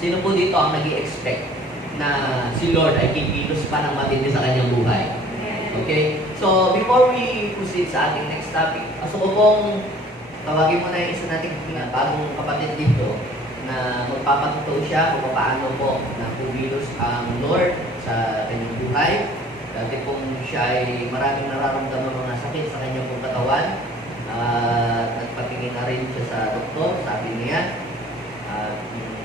Sino po dito ang nag-i-expect na si Lord ay kikilos pa ng matindi sa kanyang buhay? Okay? So, before we proceed sa ating next topic, gusto ko pong tawagin mo na yung isa nating bagong kapatid dito na magpapatuto siya kung paano po na kumilos ang Lord sa kanyang buhay. Dati pong siya ay maraming nararamdaman mga sakit sa kanyang pong katawan. Nagpatingin na rin siya sa doktor, sabi niya.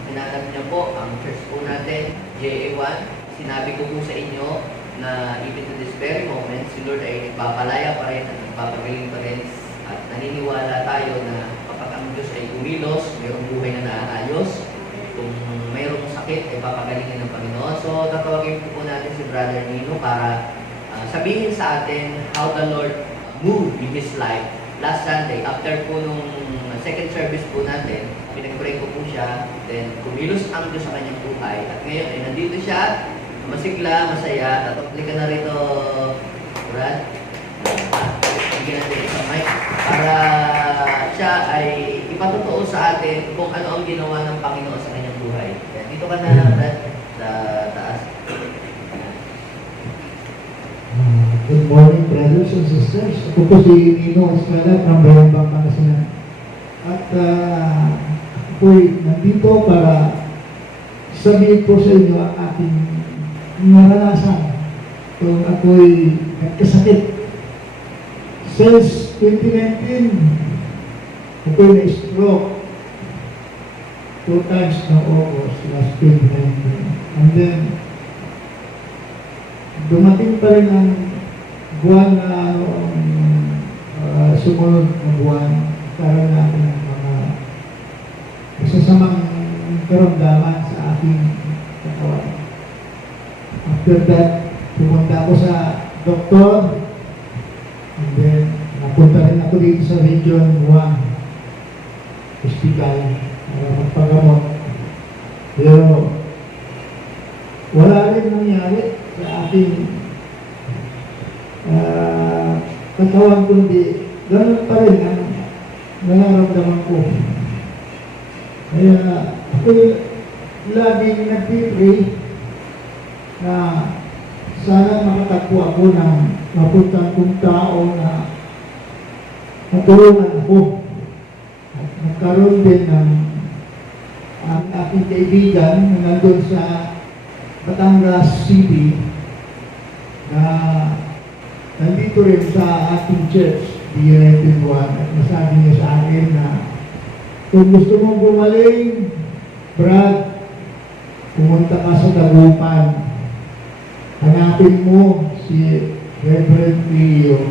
Hinanap niya po ang church po natin, JA1. Sinabi ko po sa inyo na even to this very moment, si Lord ay nagpapalaya pa rin at nagpapagaling pa rin. At naniniwala tayo na kapag ang Diyos ay kumilos, mayroong buhay na naayos. Kung mayroong sakit, ay papagalingan ng Panginoon. So, tatawagin po natin si Brother Nino para sabihin sa atin how the Lord moved in His life. Last Sunday, after po nung second service po natin, pinag-pray ko po siya, then kumilos ang Diyos sa kanyang buhay. At ngayon ay nandito siya, masigla, masaya, tatapli ka na rito, Brad. Bigyan natin isang mic para siya ay ipatotoo sa atin kung ano ang ginawa ng Panginoon sa kanyang buhay. Kaya dito ka na, Brad, sa taas. Good morning, brothers and sisters. Ako po si Nino Estrada from Bayambang, Pangasinan. At ako'y nandito para sabihin po sa inyo ang ating naranasan kung ako'y nagkasakit. Since 2019, ako'y na-stroke 2 times na August last 2019. And then, dumating pa rin ang buwan na sumunod na buwan, karoon na ako ng mga masasamang karamdaman sa aking katawan. After that, pumunta ako sa doktor, and then napunta rin ako dito sa Region 1 Hospital para magpagamot. Pero wala rin nangyari sa aking katawan, kundi ganun pa rin ang nararamdaman ko. Kaya ako laging nag-pray na sana makatagpo ako ng mapuntang kong tao na matulungan ako. At nagkaroon din ng ang aking kaibigan na nandun sa Batangas City na nandito rin sa ating church, the United One, at nasabi niya sa akin na kung gusto mong gumaling, Brad, pumunta ka sa Dagupan. Hanapin mo si Reverend Leo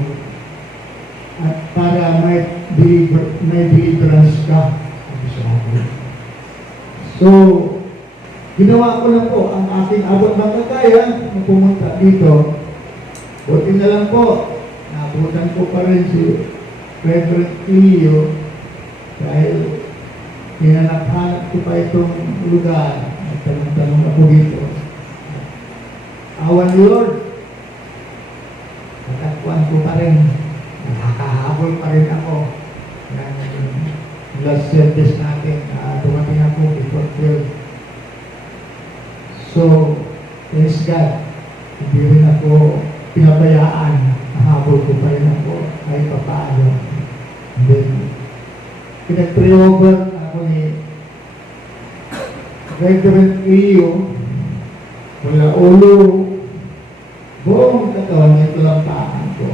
at para may deliverance ka. So, ginawa ko lang po ang aking abot ng kaya na pumunta dito. Buti na lang po, naabutan ko pa rin si Reverend Leo dahil hinanap-hanap ko pa itong lugar. Nagtanong-tanong ako dito. Awan ni Lord, natagpuan ko pa rin. Nakakahabol pa rin ako ng last service natin. Dumating ako before 12. So, thanks God, hindi rin ako pinabayaan. Nahabol ko pa rin ako kahit papaano. And then, pinag-pray over ako ni Reverend Leo, wala ulo, buong katawan, ito lang paan ko.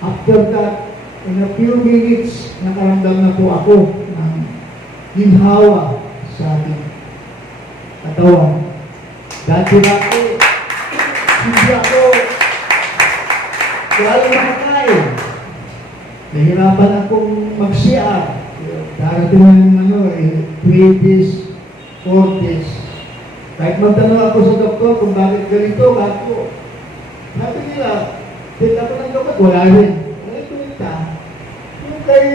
After that, in a few minutes, nakaramdam na po ako ng ginhawa sa ating katawan. Dati na ako, hindi ako lalo makakain. Nahirapan akong mag-CR. Darating ng 3 days, 4 days. Kahit magtanong ako sa doktor kung bakit ganito, ako. Sabi nila, take ako ng doktor, wala rin. Wala ito. Yung kay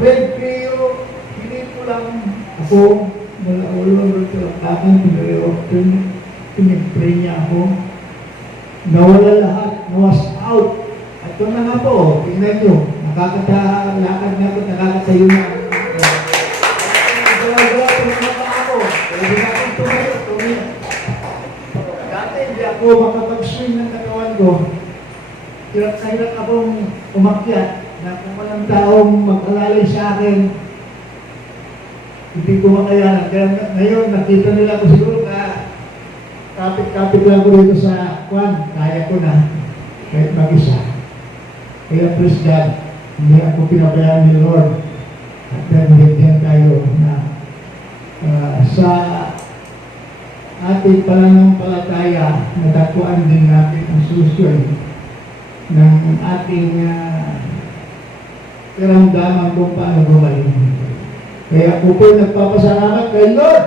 Red Cleo, hindi ko lang ako, wala ulo, talampakan, pinag-pray niya ako. Nawala lahat, nawas out. At ito na nga po, tingnan nyo, nakakatalakad na ako, nakakatayo na. makapag-swing ng katawan ko, hirap na hirap akong umakyat na kung walang taong mag-alalay sa akin, hindi ko makayanan. Kaya ngayon, nakita nila ko siguro kapit-kapit lang ko dito sa kwan, kaya ko na, kahit mag-isa. Kaya praise God, hindi ako pinabayaan ni Lord. At binigyan tayo na sa ating pananampalataya, natakuan din natin ang solusyon ng ating karamdaman kung paano gumaling. Kaya ako po nagpapasalamat kay Lord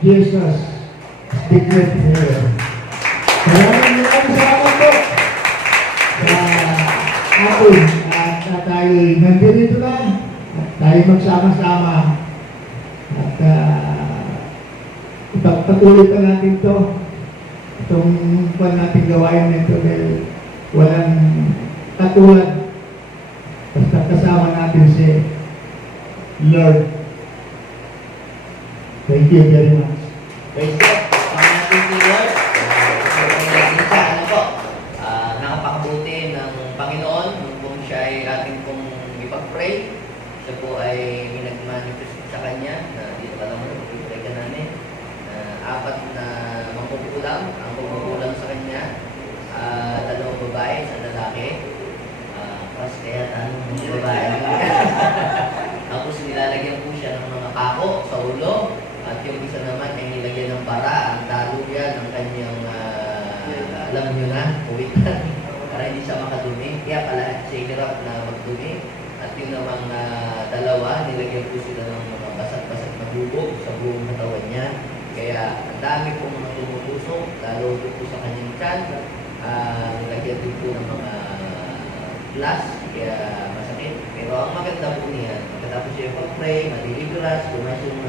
Jesus. Declare prayer. Maraming salamat po sa atin at tayo nandito lang at tayo magsama-sama at ipagpatuloy pa natin ito itong natin gawain nito dahil walang katulad basta kasama natin si Lord. Thank you very much. Praise God. Panginoon si Lord. Minsan, ano po, nakapakabuti ng Panginoon kung siya ay ating pong ipag-pray. Siya po ay minag-manifest sa Kanya na dito ka lang mo, ipag-pray ka namin. Apat na mangkukulang, ang kumukulang sa Kanya. Dalawang babae sa lalaki. Kaya tanong babae. Tapos nilalagyan po siya ng mga kako sa ulo. At yung isa naman ay nilagyan ng bara, ang talo yan ng kanyang, alam nyo na, kuwitan, para hindi siya makadumi. Kaya pala siya hirap na magdumi. At yung namang dalawa, nilagyan po sila ng mga basag-basag na bubog sa buong katawan niya. Kaya ang dami po mga tumutusok, lalo po sa kanyang tiyan. Nilagyan din po ng mga glass, kaya masakit. Pero ang maganda po niya, pagkatapos siya pag-pray, madiliberas, kumas yung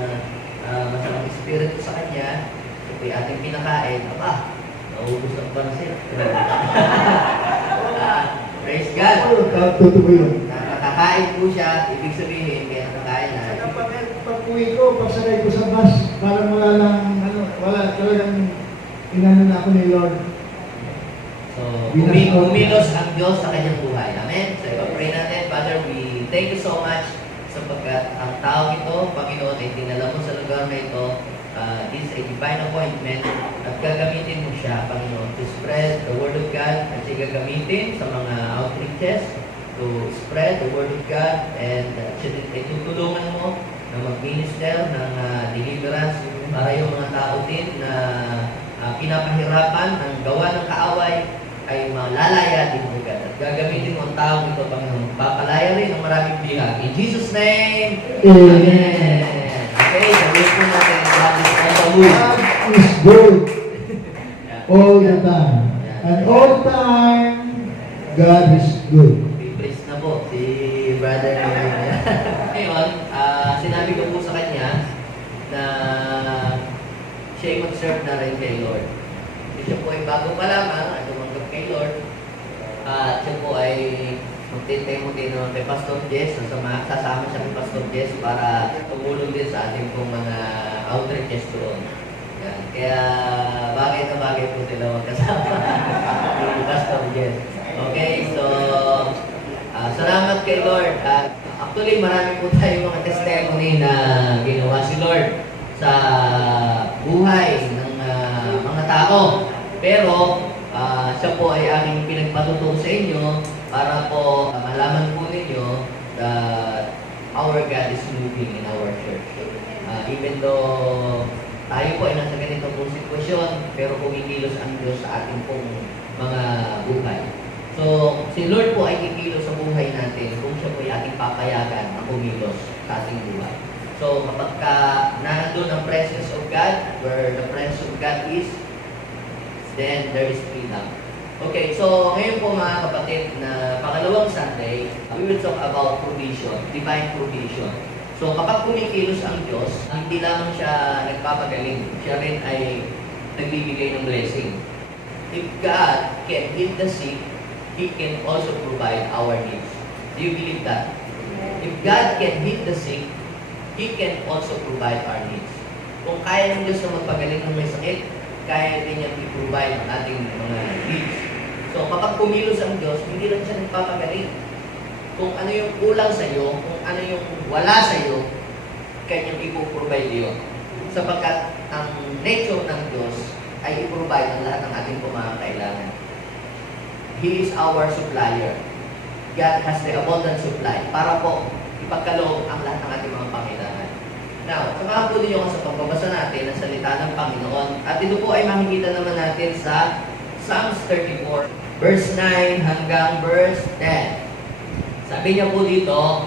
masamang espiritu sa kanya, ito yung ating pinakain, naubos ang pansin. Praise God! Totoo yun. Nakakain po siya, ibig sabihin, kaya nakakain na. Pag-uwi ko, pagsakay ko sa bus, parang wala lang, wala talagang inano na ako ni Lord. So, umilos ang Diyos sa kanyang buhay. Amen? So, ipag-pray natin. Father, we thank you so much sapagkat ang tao ito, Panginoon, ay tinala mo sa lugar na ito. This is a divine appointment at gagamitin mo siya, Panginoon, to spread the Word of God at siya gagamitin sa mga outreaches to spread the Word of God and siya ay tutulungan mo na mag-minister ng deliverance para yung mga tao din na pinapahirapan ang gawa ng kaaway ay malalaya din mo agad. At gagamitin mo ang taong ito, Panginoon. Papalaya rin ang maraming bihag. In Jesus' name, Amen. Okay, sabihin po natin, God is all the way. God is good all the time. And all the time, God is good. Please na po, si brother namin. Ngayon, sinabi ko po sa kanya na siya ay mag-serve na rin kay Lord. Siya po ay bago pa lamang at tumanggap kay Lord. At siya po ay magtitay-muti naman kay Pastor Jess. Sasama siya kay Pastor Jess para tumulong din sa ating pong mga outreaches doon. Yan. Kaya bagay na bagay po sila magkasama ni Pastor Jess. Okay, so salamat kay Lord. Actually, marami po tayo mga testimony na ginawa si Lord sa buhay ng mga tao. Pero siya po ay aking pinagpatutong sa inyo para po malaman po ninyo that our God is moving in our church. Even though tayo po ay nasa ganitong pong sitwasyon, pero kumikilos ang Diyos sa ating pong mga buhay. So, si Lord po ay kikilos sa buhay natin kung siya po ay ating papayagan na kumilos sa ating buhay. So, kapag nandun ang presence of God, where the presence of God is, then there is freedom. Okay, so ngayon po mga kapatid na pangalawang Sunday, we will talk about provision, divine provision. So kapag kumikilos ang Diyos, hindi lamang siya nagpapagaling, siya rin ay nagbibigay ng blessing. If God can heal the sick, He can also provide our needs. Do you believe that? If God can heal the sick, He can also provide our needs. Kung kaya ng Diyos na magpagaling ng may sakit, kaya din niyang i-provide ang ating mga needs. So, kapag kumilos ang Diyos, hindi lang siya nagpapagaling. Kung ano yung kulang sa iyo, kung ano yung wala sa iyo, kanyang ipoprovide yun. Sapagkat ang nature ng Diyos ay i-provide ang lahat ng ating pangangailangan. He is our supplier. God has the abundant supply para po ipagkaloob ang lahat ng ating mga pangailangan. Now, samahan po ninyo sa pagbabasa natin ng salita ng Panginoon. At ito po ay makikita naman natin sa Psalms 34, verse 9 hanggang verse 10. Sabi niya po dito,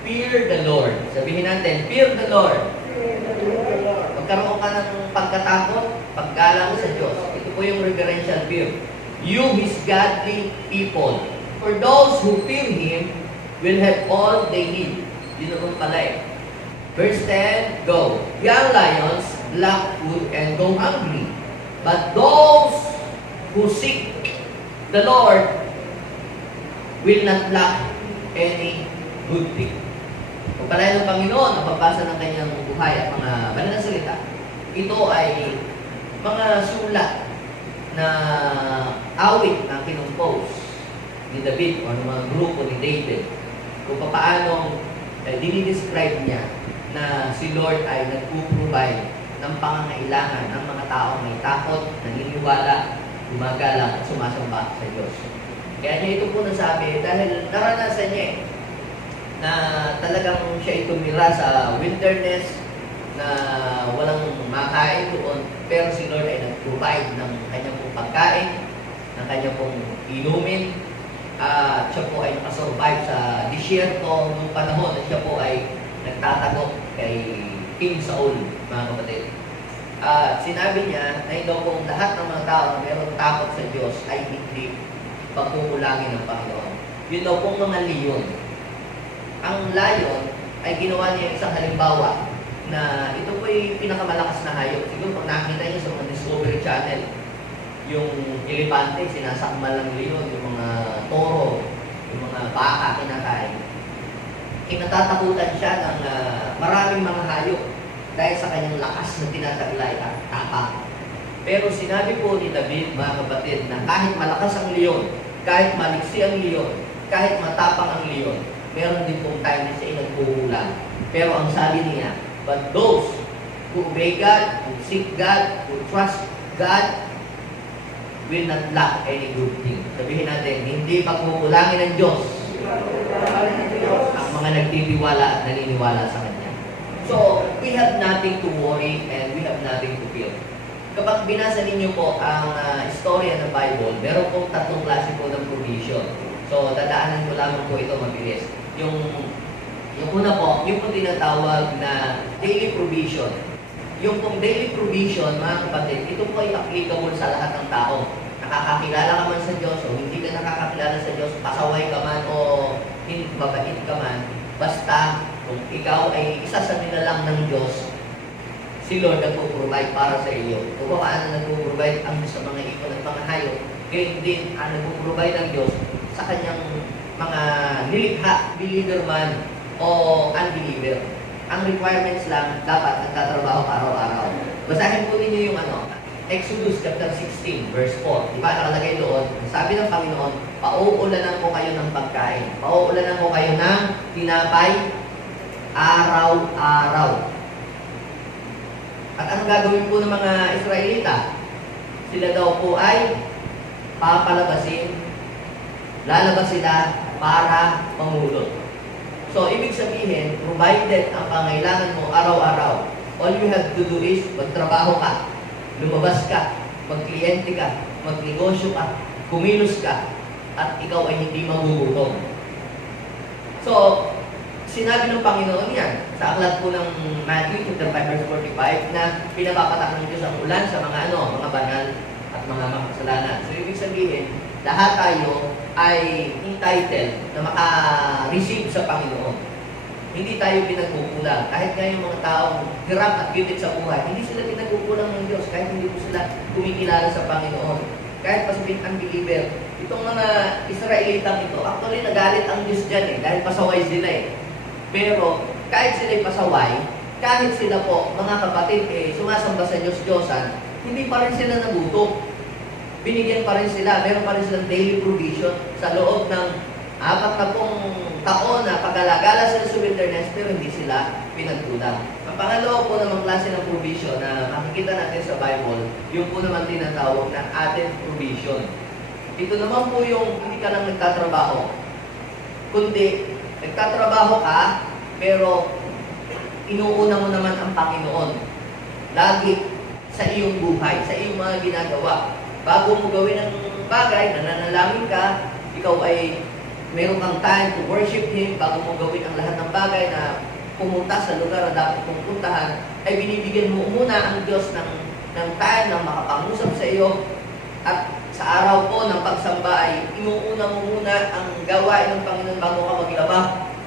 fear the Lord. Sabihin natin, fear the Lord. Magkaroon ka ng pagkatakot, paggalang sa Diyos. Ito po yung reverential fear. You, His godly people. For those who fear Him will have all they need. Dito po pala eh. Verse 10, go. Young lions lack food and go hungry. But those who seek the Lord will not lack any good thing. Pagpalain ng Panginoon, ang pagbasa ng kanyang buhay at mga banal na salita, ito ay mga sulat na awit na kinumpose ni David o ng mga grupo ni David kung paano dinidescribe niya na si Lord ay nagpo-provide ng pangangailangan ng mga taong may takot, naniniwala, gumagalang at sumasamba sa Diyos. Kaya niya ito po nasabi dahil naranasan niya na talagang siya tumira sa wilderness na walang makain doon, pero si Lord ay nag-provide ng kanyang pong pagkain, ng kanyang pong inumin, at siya po ay nakasurvive sa disyerto noong panahon na siya po ay nagtatago kay King Saul, mga kapatid. Sinabi niya na ito kung lahat ng mga tao na mayroong takot sa Diyos ay hindi pagkukulangin ng Panginoon. Yun daw pong mga leon. Ang lion ay ginawa niya isang halimbawa na ito po ay pinakamalakas na hayop. Siguro pag nakita niyo sa mga Discovery Channel, yung elepante, sinasakmal ng leon, yung mga toro, yung mga baka, kinakain. Kinatatakutan siya ng maraming mga hayop dahil sa kanyang lakas na tinataglay at tapang. Pero sinabi po ni David, mga kapatid, na kahit malakas ang leon, kahit maliksi ang leon, kahit matapang ang leon, meron din pong time na siya nagpuhulan. Pero ang sabi niya, but those who obey God, who seek God, who trust God, will not lack any good thing. Sabihin natin, hindi pagkukulangin ng Diyos ang mga nagtitiwala at naniniwala sa Kanya. So, we have nothing to worry and we have nothing to fear. Kapag binasa ninyo po ang istorya ng Bible, meron pong tatlong klase po ng provision. So, dadaanan ko lamang po ito mabilis. Yung una po, yung po tinatawag na daily provision. Yung pong daily provision, mga kapatid, ito po ay applicable sa lahat ng tao. Nakakakilala ka man sa Diyos o hindi ka nakakakilala sa Diyos, pasaway ka man o babait ka man, basta kung ikaw ay isa sa nilalang ng Diyos, si Lord nagpo-provide para sa iyo. Kung paano nagpo-provide ang Diyos sa mga ipon at mga hayop, gayon din ang nagpo-provide ng Diyos sa kanyang mga nilikha, believer man o unbeliever. Ang requirements lang, dapat nagtatrabaho ka araw-araw. Basahin po ninyo yung Exodus chapter 16, verse 4. Diba nakalagay doon, sabi ng Panginoon, pauulanan ko kayo ng pagkain. Pauulanan ko kayo ng tinapay araw-araw. At anong gagawin po ng mga Israelita? Sila daw po ay papalabasin, lalabas sila para pamulot. So, ibig sabihin, provided ang pangailangan mo araw-araw, all you have to do is magtrabaho ka, lumabas ka, magkliyente ka, magnegosyo ka, kumilos ka, at ikaw ay hindi magugutom. So, sinabi ng Panginoon yan sa aklat po ng Matthew chapter 5 verse 45 na pinapapatak ng Diyos ang ulan sa mga mga banal at mga makasalanan. So, ibig sabihin, lahat tayo ay entitled na maka-receive sa Panginoon. Hindi tayo pinagkukulang. Kahit nga yung mga taong hirap at gitit sa buhay, hindi sila pinagkukulang ng Diyos kahit hindi po sila kumikilala sa Panginoon. Kahit pasabing unbeliever, itong mga Israelitang ito, actually nagalit ang Diyos dyan dahil pasaway sila Pero kahit sila'y pasaway, kahit sila po, mga kapatid, sumasamba sa Diyos-Diyosan, hindi pa rin sila nagutom. Binigyan pa rin sila, meron pa rin silang daily provision sa loob ng 40 taon na pag-alagala sila sa wilderness, pero hindi sila pinagkulang. Ang pangalawa po namang klase ng provision na makikita natin sa Bible, yung po naman tinatawag na added provision. Ito naman po yung hindi ka lang nagtatrabaho, kundi nagtatrabaho ka, pero inuuna mo naman ang Panginoon. Lagi sa iyong buhay, sa iyong mga ginagawa. Bago mo gawin ang bagay, nananalangin ka, ikaw ay meron kang time to worship Him, bago mo gawin ang lahat ng bagay na pumunta sa lugar na dapat mong puntahan, ay binibigyan mo muna ang Diyos ng time na makapangusap sa iyo. At sa araw po ng pagsamba ay inuuna mo muna ang gawain ng Panginoon bago ka maglaba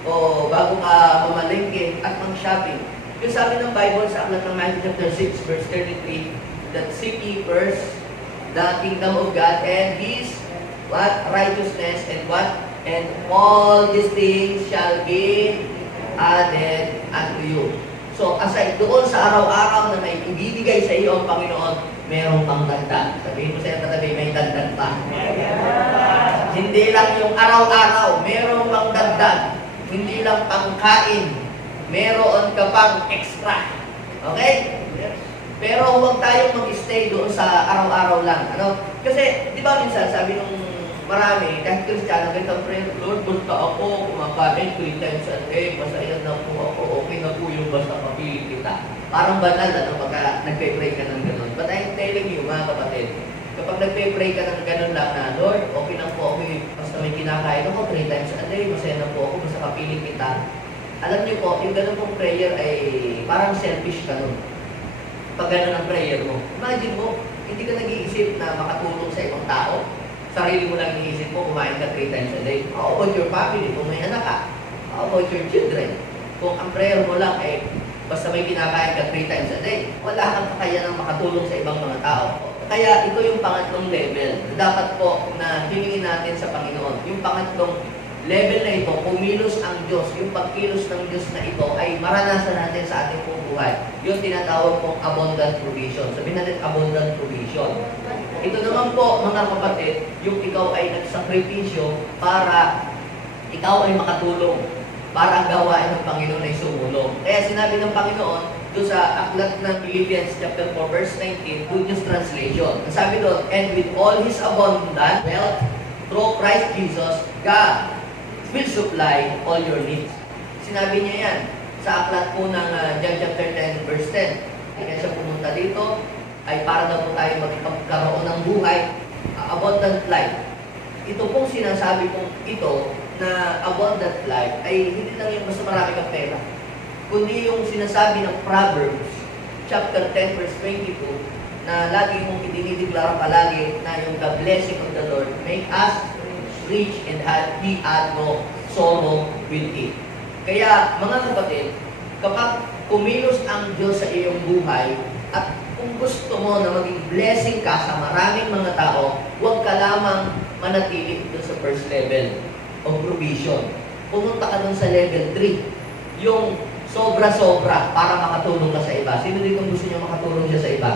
o bago ka mamalengke at mag-shopping. Yung sabi ng Bible sa aklat ng Matthew chapter 6 verse 33, that seek ye first the kingdom of God and His what? Righteousness and what? And all these things shall be added unto you. So, aside doon sa araw-araw na may ibibigay sa iyo ang Panginoon, merong pang dagdag. Sabihin mo sa iyo katabi, may dagdag pa. Hindi lang yung araw-araw, merong pang dagdag. Hindi lang pangkain, meron ka pang extra. Okay? Pero huwag tayong mag-stay doon sa araw-araw lang. Ano? Kasi, di ba minsan, sabi nung marami, kahit Kristiyano, kahit ang prayer, Lord, basta ako, kumakain 3 times a day, masaya na po ako, okay na po yung basta kapili kita. Parang banal, ano, pagka nagpe-pray ka ng ganun. But I'm telling you, mga kapatid, kapag nagpe-pray ka ng ganun lang na, Lord, okay na po ako, basta may kinakain ako 3 times a day, masaya na po ako, basta kapili kita. Alam niyo po, yung ganun pong prayer ay parang selfish ka nun. Pag gano'n ang prayer mo, imagine mo, hindi ka nag-iisip na makatulong sa ibang tao. Sarili mo lang iniisip mo, kumain ka 3 times a day. How about your family, kung may anak ka? How about your children? Kung ang prayer mo lang ay basta may kinakain ka 3 times a day, wala kang kakayanang makatulong sa ibang mga tao. Kaya ito yung pangatlong level. Dapat po na hilingin natin sa Panginoon. Yung pangatlong level na ito, kumilos ang Diyos. Yung pagkilos ng Diyos na ito ay maranasan natin sa ating buhay. Yung tinatawag pong abundant provision. Sabihin natin abundant provision. Ito naman po, mga kapatid, yung ikaw ay nagsakripisyo para ikaw ay makatulong, para ang gawain ng Panginoon ay sumulong. Kaya sinabi ng Panginoon, doon sa aklat ng Philippians chapter 4 verse 19, Good News Translation. Sabi doon, and with all His abundant wealth, through Christ Jesus, God will supply all your needs. Sinabi niya yan sa aklat po ng John chapter 10 verse 10. Kaya siya pumunta dito ay para daw po tayo magkaroon ng buhay, abundant life. Ito pong sinasabi kong ito na abundant life ay hindi lang yung basta marami kang pera, kundi yung sinasabi ng Proverbs chapter 10 verse 22 na lagi mong idinideklara palagi na yung the blessing of the Lord make us rich and He add no sorrow with it. Kaya mga kapatid, kapag kumilos ang Diyos sa iyong buhay at kung gusto mo na maging blessing ka sa maraming mga tao, huwag ka lamang manatili doon sa first level of provision. Pumunta ka doon sa level 3, yung sobra-sobra para makatulong ka sa iba. Sino dito gusto niyo makatulong siya sa iba?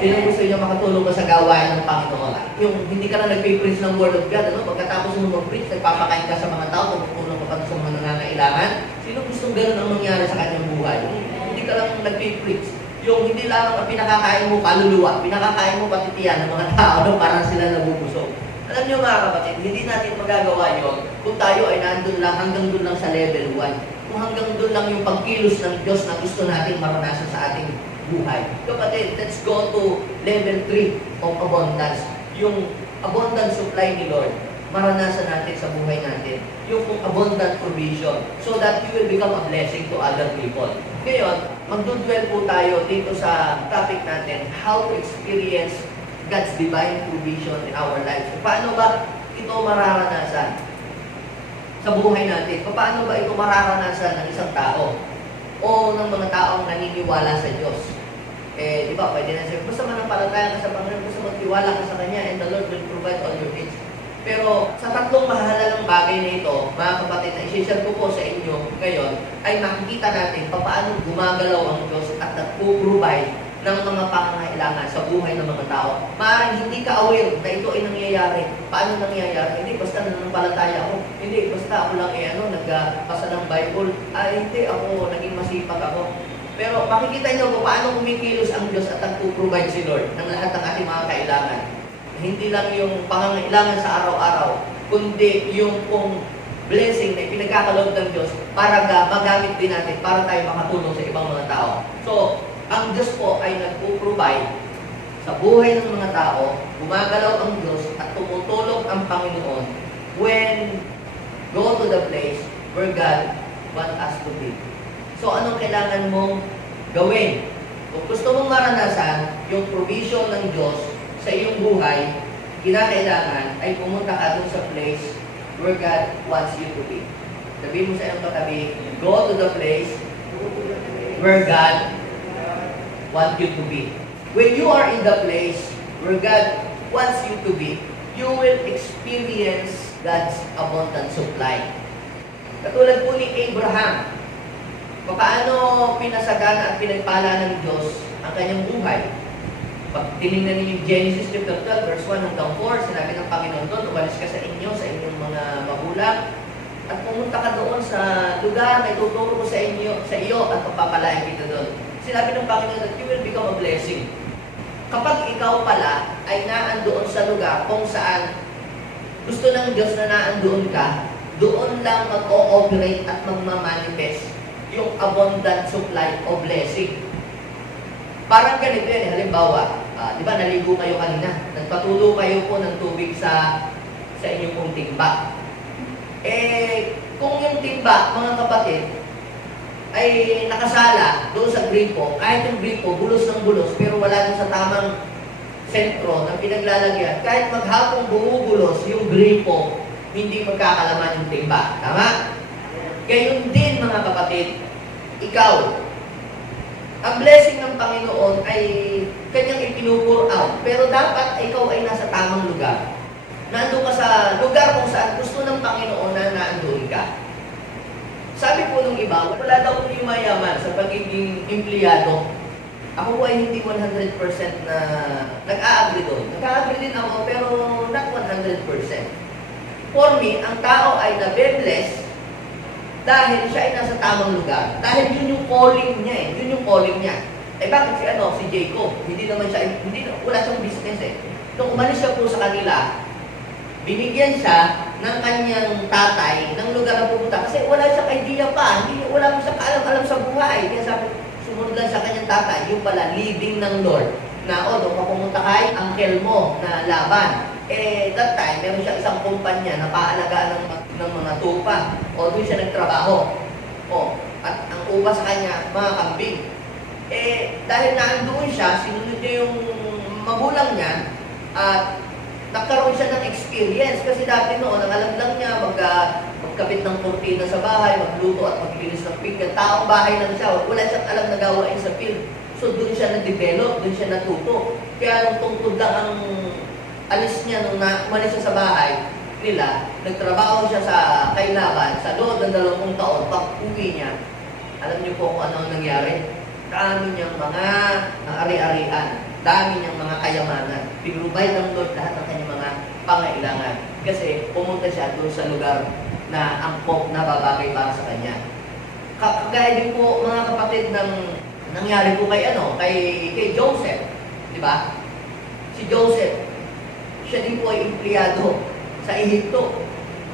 Sino gusto niyo makatulong ka sa gawain ng Panginoon? Yung hindi ka na nagpe-preach ng Word of God, ano? Pagkatapos mo mag-preach, nagpapakain ka sa mga tao, tumutulong ka pa sa mga nangangailangan. Sino gustong gano'n ang mangyari sa kanyang buhay? Hindi ka lang nagpe-preach. Yung hindi lang ang pinakakain mo kaluluwa, pinakakain mo pati tiyan ng mga tao, no? Parang sila nabubusog. Alam niyo mga kapatid, hindi natin magagawa yon kung tayo ay nandun lang, hanggang dun lang sa level 1. Kung hanggang dun lang yung pagkilos ng Diyos na gusto natin maranasan sa ating buhay. Kapatid, let's go to level 3 of abundance. Yung abundant supply ni Lord, maranasan natin sa buhay natin. Yung abundant provision so that you will become a blessing to other people. Ngayon, magdudwell po tayo dito sa topic natin, how to experience God's divine provision in our lives. Paano ba ito mararanasan sa buhay natin? Paano ba ito mararanasan ng isang tao o ng mga taong naniniwala sa Diyos? Di ba, pwede na siya, basta manampalataya ka sa Panginoon, basta magtiwala ka sa Kanya, and the Lord will provide all your needs. Pero sa tatlong mahalagang bagay na ito, mga kapatid, na i-share ko po sa inyo ngayon, ay makikita natin paano gumagalaw ang Diyos at nag-provide ng mga pangangailangan sa buhay ng mga tao. Maaaring hindi ka aware na ito ay nangyayari. Paano nangyayari? Hindi, basta nananampalataya ako. Hindi, basta ako lang nagpasa ng Bible. Hindi, ako, naging masipag ako. Pero makikita niyo kung paano kumikilos ang Diyos at nagpo-provide si Lord ng lahat ng ating mga kailangan. Hindi lang yung pangangailangan sa araw-araw, kundi yung pong blessing na pinagkakaloob ng Diyos para magamit din natin para tayo makatulong sa ibang mga tao. So, ang Diyos po ay nagpo-provide sa buhay ng mga tao, gumagalaw ang Diyos at tumutulong ang Panginoon when go to the place where God wants us to be. So, anong kailangan mong gawin? Kung gusto mong maranasan yung provision ng Diyos sa iyong buhay, kinakailangan ay pumunta ka dun sa place where God wants you to be. Sabihin mo sa iyong katabi, go to the place where God wants you to be. When you are in the place where God wants you to be, you will experience God's abundant supply. Katulad po ni Abraham, paano pinasagana at pinagpala ng Diyos ang kanyang buhay. Pag tinignan niyo yung Genesis chapter 12, verse 1 hanggang 4, sinabi ng Panginoon doon, umalis ka sa inyong mga magulang, at pumunta ka doon sa lugar na ituturo ko sa iyo at papapalain kita doon. Sinabi ng Panginoon that you will become a blessing. Kapag ikaw pala ay naandoon sa lugar kung saan gusto ng Diyos na naandoon ka, doon lang mag-ooperate at magmamanifest yung abundant supply o blessing. Parang ganito yan, halimbawa, di ba naligo kayo kanina, nagpatulo kayo po ng tubig sa inyong pong timba. Kung yung timba, mga kapatid, ay nakasala doon sa gripo, kahit yung gripo, bulos ng bulos, pero wala din sa tamang sentro ng pinaglalagyan, kahit maghapong bumubulos yung gripo, hindi magkakalaman yung timba. Tama? Gayon din, mga kapatid, ikaw, ang blessing ng Panginoon ay kanyang ipinupur out. Pero dapat ikaw ay nasa tamang lugar. Nandun ka sa lugar kung saan gusto ng Panginoon na naandun ka. Sabi po nung iba, wala daw kong yumayaman sa pagiging empleyado. Ako po ay hindi 100% na nag-a-agree doon. Nag-a-agree din ako, pero not 100%. For me, ang tao ay nabe-bless dahil siya ay nasa tamang lugar. Dahil yun yung calling niya eh. Yun yung calling niya. Bakit si Jacob? Wala siyang business eh. Nung umalis siya po sa kanila, binigyan siya ng kanyang tatay ng lugar na pupunta. Kasi wala siyang idea pa. Wala mo siyang kaalam-alam sa buhay. Kaya sabi, sumunod lang sa kanyang tatay. Yung pala, leading ng Lord. Na, doon ka pumunta kay uncle mo na Laban. That time, meron siya isang kumpanya na paalagaan ng mga tupa. Doon siya nagtrabaho. At ang upa sa kanya, mga kambing. Dahil naandoon siya, sinunod niya yung magulang niya, at nagkaroon siya ng experience. Kasi dati noon, ang alam lang niya, magkabit ng kurtina sa bahay, magluto at maglinis ng pinggan. Taong bahay lang siya. Wala siyang alam na gawain sa field. So doon siya na-develop, doon siya natuto. Kaya nung tungkod lang ang alis niya nung umalis siya sa bahay nila, nagtrabaho siya kay Laban sa loob ng 20 taon. Pag uwi niya, alam niyo po kung ano ang nangyari? Dami niyang mga ari-arian, dami niyang mga kayamanan. Pinrovide ng Lord lahat ng kanyang mga pangailangan. Kasi pumunta siya doon sa lugar na angkop na babagay para sa kanya. Kagaya din po mga kapatid ng nangyari po kay Joseph. Di ba? Si Joseph, siya din po ay empleyado sa Ehipto.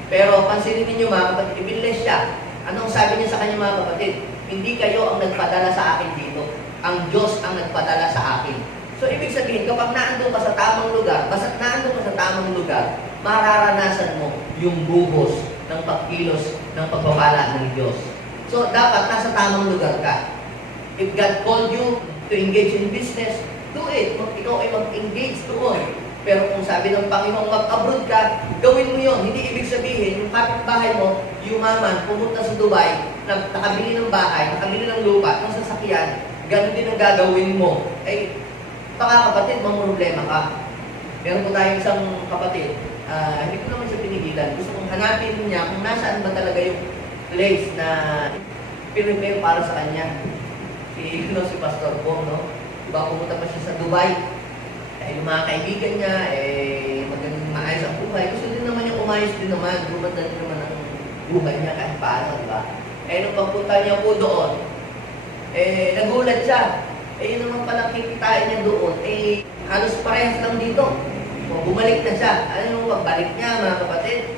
Pero pansinin ninyo mga kapatid, ibinless siya. Anong sabi niya sa kanya mga kapatid? Hindi kayo ang nagpadala sa akin dito. Ang Diyos ang nagpadala sa akin. So ibig sabihin, kapag naandun ka sa tamang lugar, basta naandun ka sa tamang lugar, mararanasan mo yung buhos ng pagkilos ng pagpapala ng Diyos. So dapat nasa tamang lugar ka. If God called you to engage in business, do it. Ikaw ay mag-engage doon. Pero kung sabi ng Panginoon, mag-abroad ka, gawin mo yun. Hindi ibig sabihin, yung kapitbahay mo, yumaman, pumunta sa Dubai, nakabili ng bahay, nakabili ng lupa, ng sasakyan, ganun din ang gagawin mo. Baka kapatid, mamroblema ka. Meron po tayong isang kapatid, hindi ko naman siya pinigilan. Gusto kong hanapin niya kung nasaan ba talaga yung place na pinrepare para sa kanya. Si Pastor Bong, no? Diba, pumunta pa siya sa Dubai. Dahil yung mga kaibigan niya, magandang maayos ang buhay. Gusto din naman yung umayos din naman. Gumanda din naman ang buhay niya kahit paano, diba? Nung pagpunta niya po doon, nagulat siya. Yun naman palang kikitain niya doon, halos parehas lang dito. Bumalik na siya. Ano yung pagbalik niya, mga kapatid?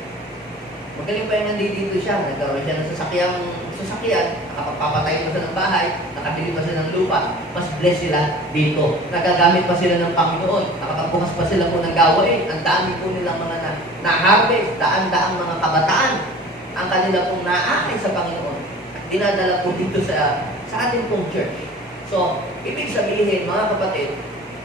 Magaling pa yung nandito siya. Nagkaroon siya ng sasakyan, nakapapatay pa siya ng bahay, nakabili pa sila ng lupa, mas bless sila dito. Nagagamit pa sila ng Panginoon, nakakabukas pa sila po ng gawain. Ang dami po nilang mga na-harvest, daan-daang mga kabataan ang kanila pong naakay sa Panginoon. At dinadala po dito sa ating pong church. So, ibig sabihin, mga kapatid,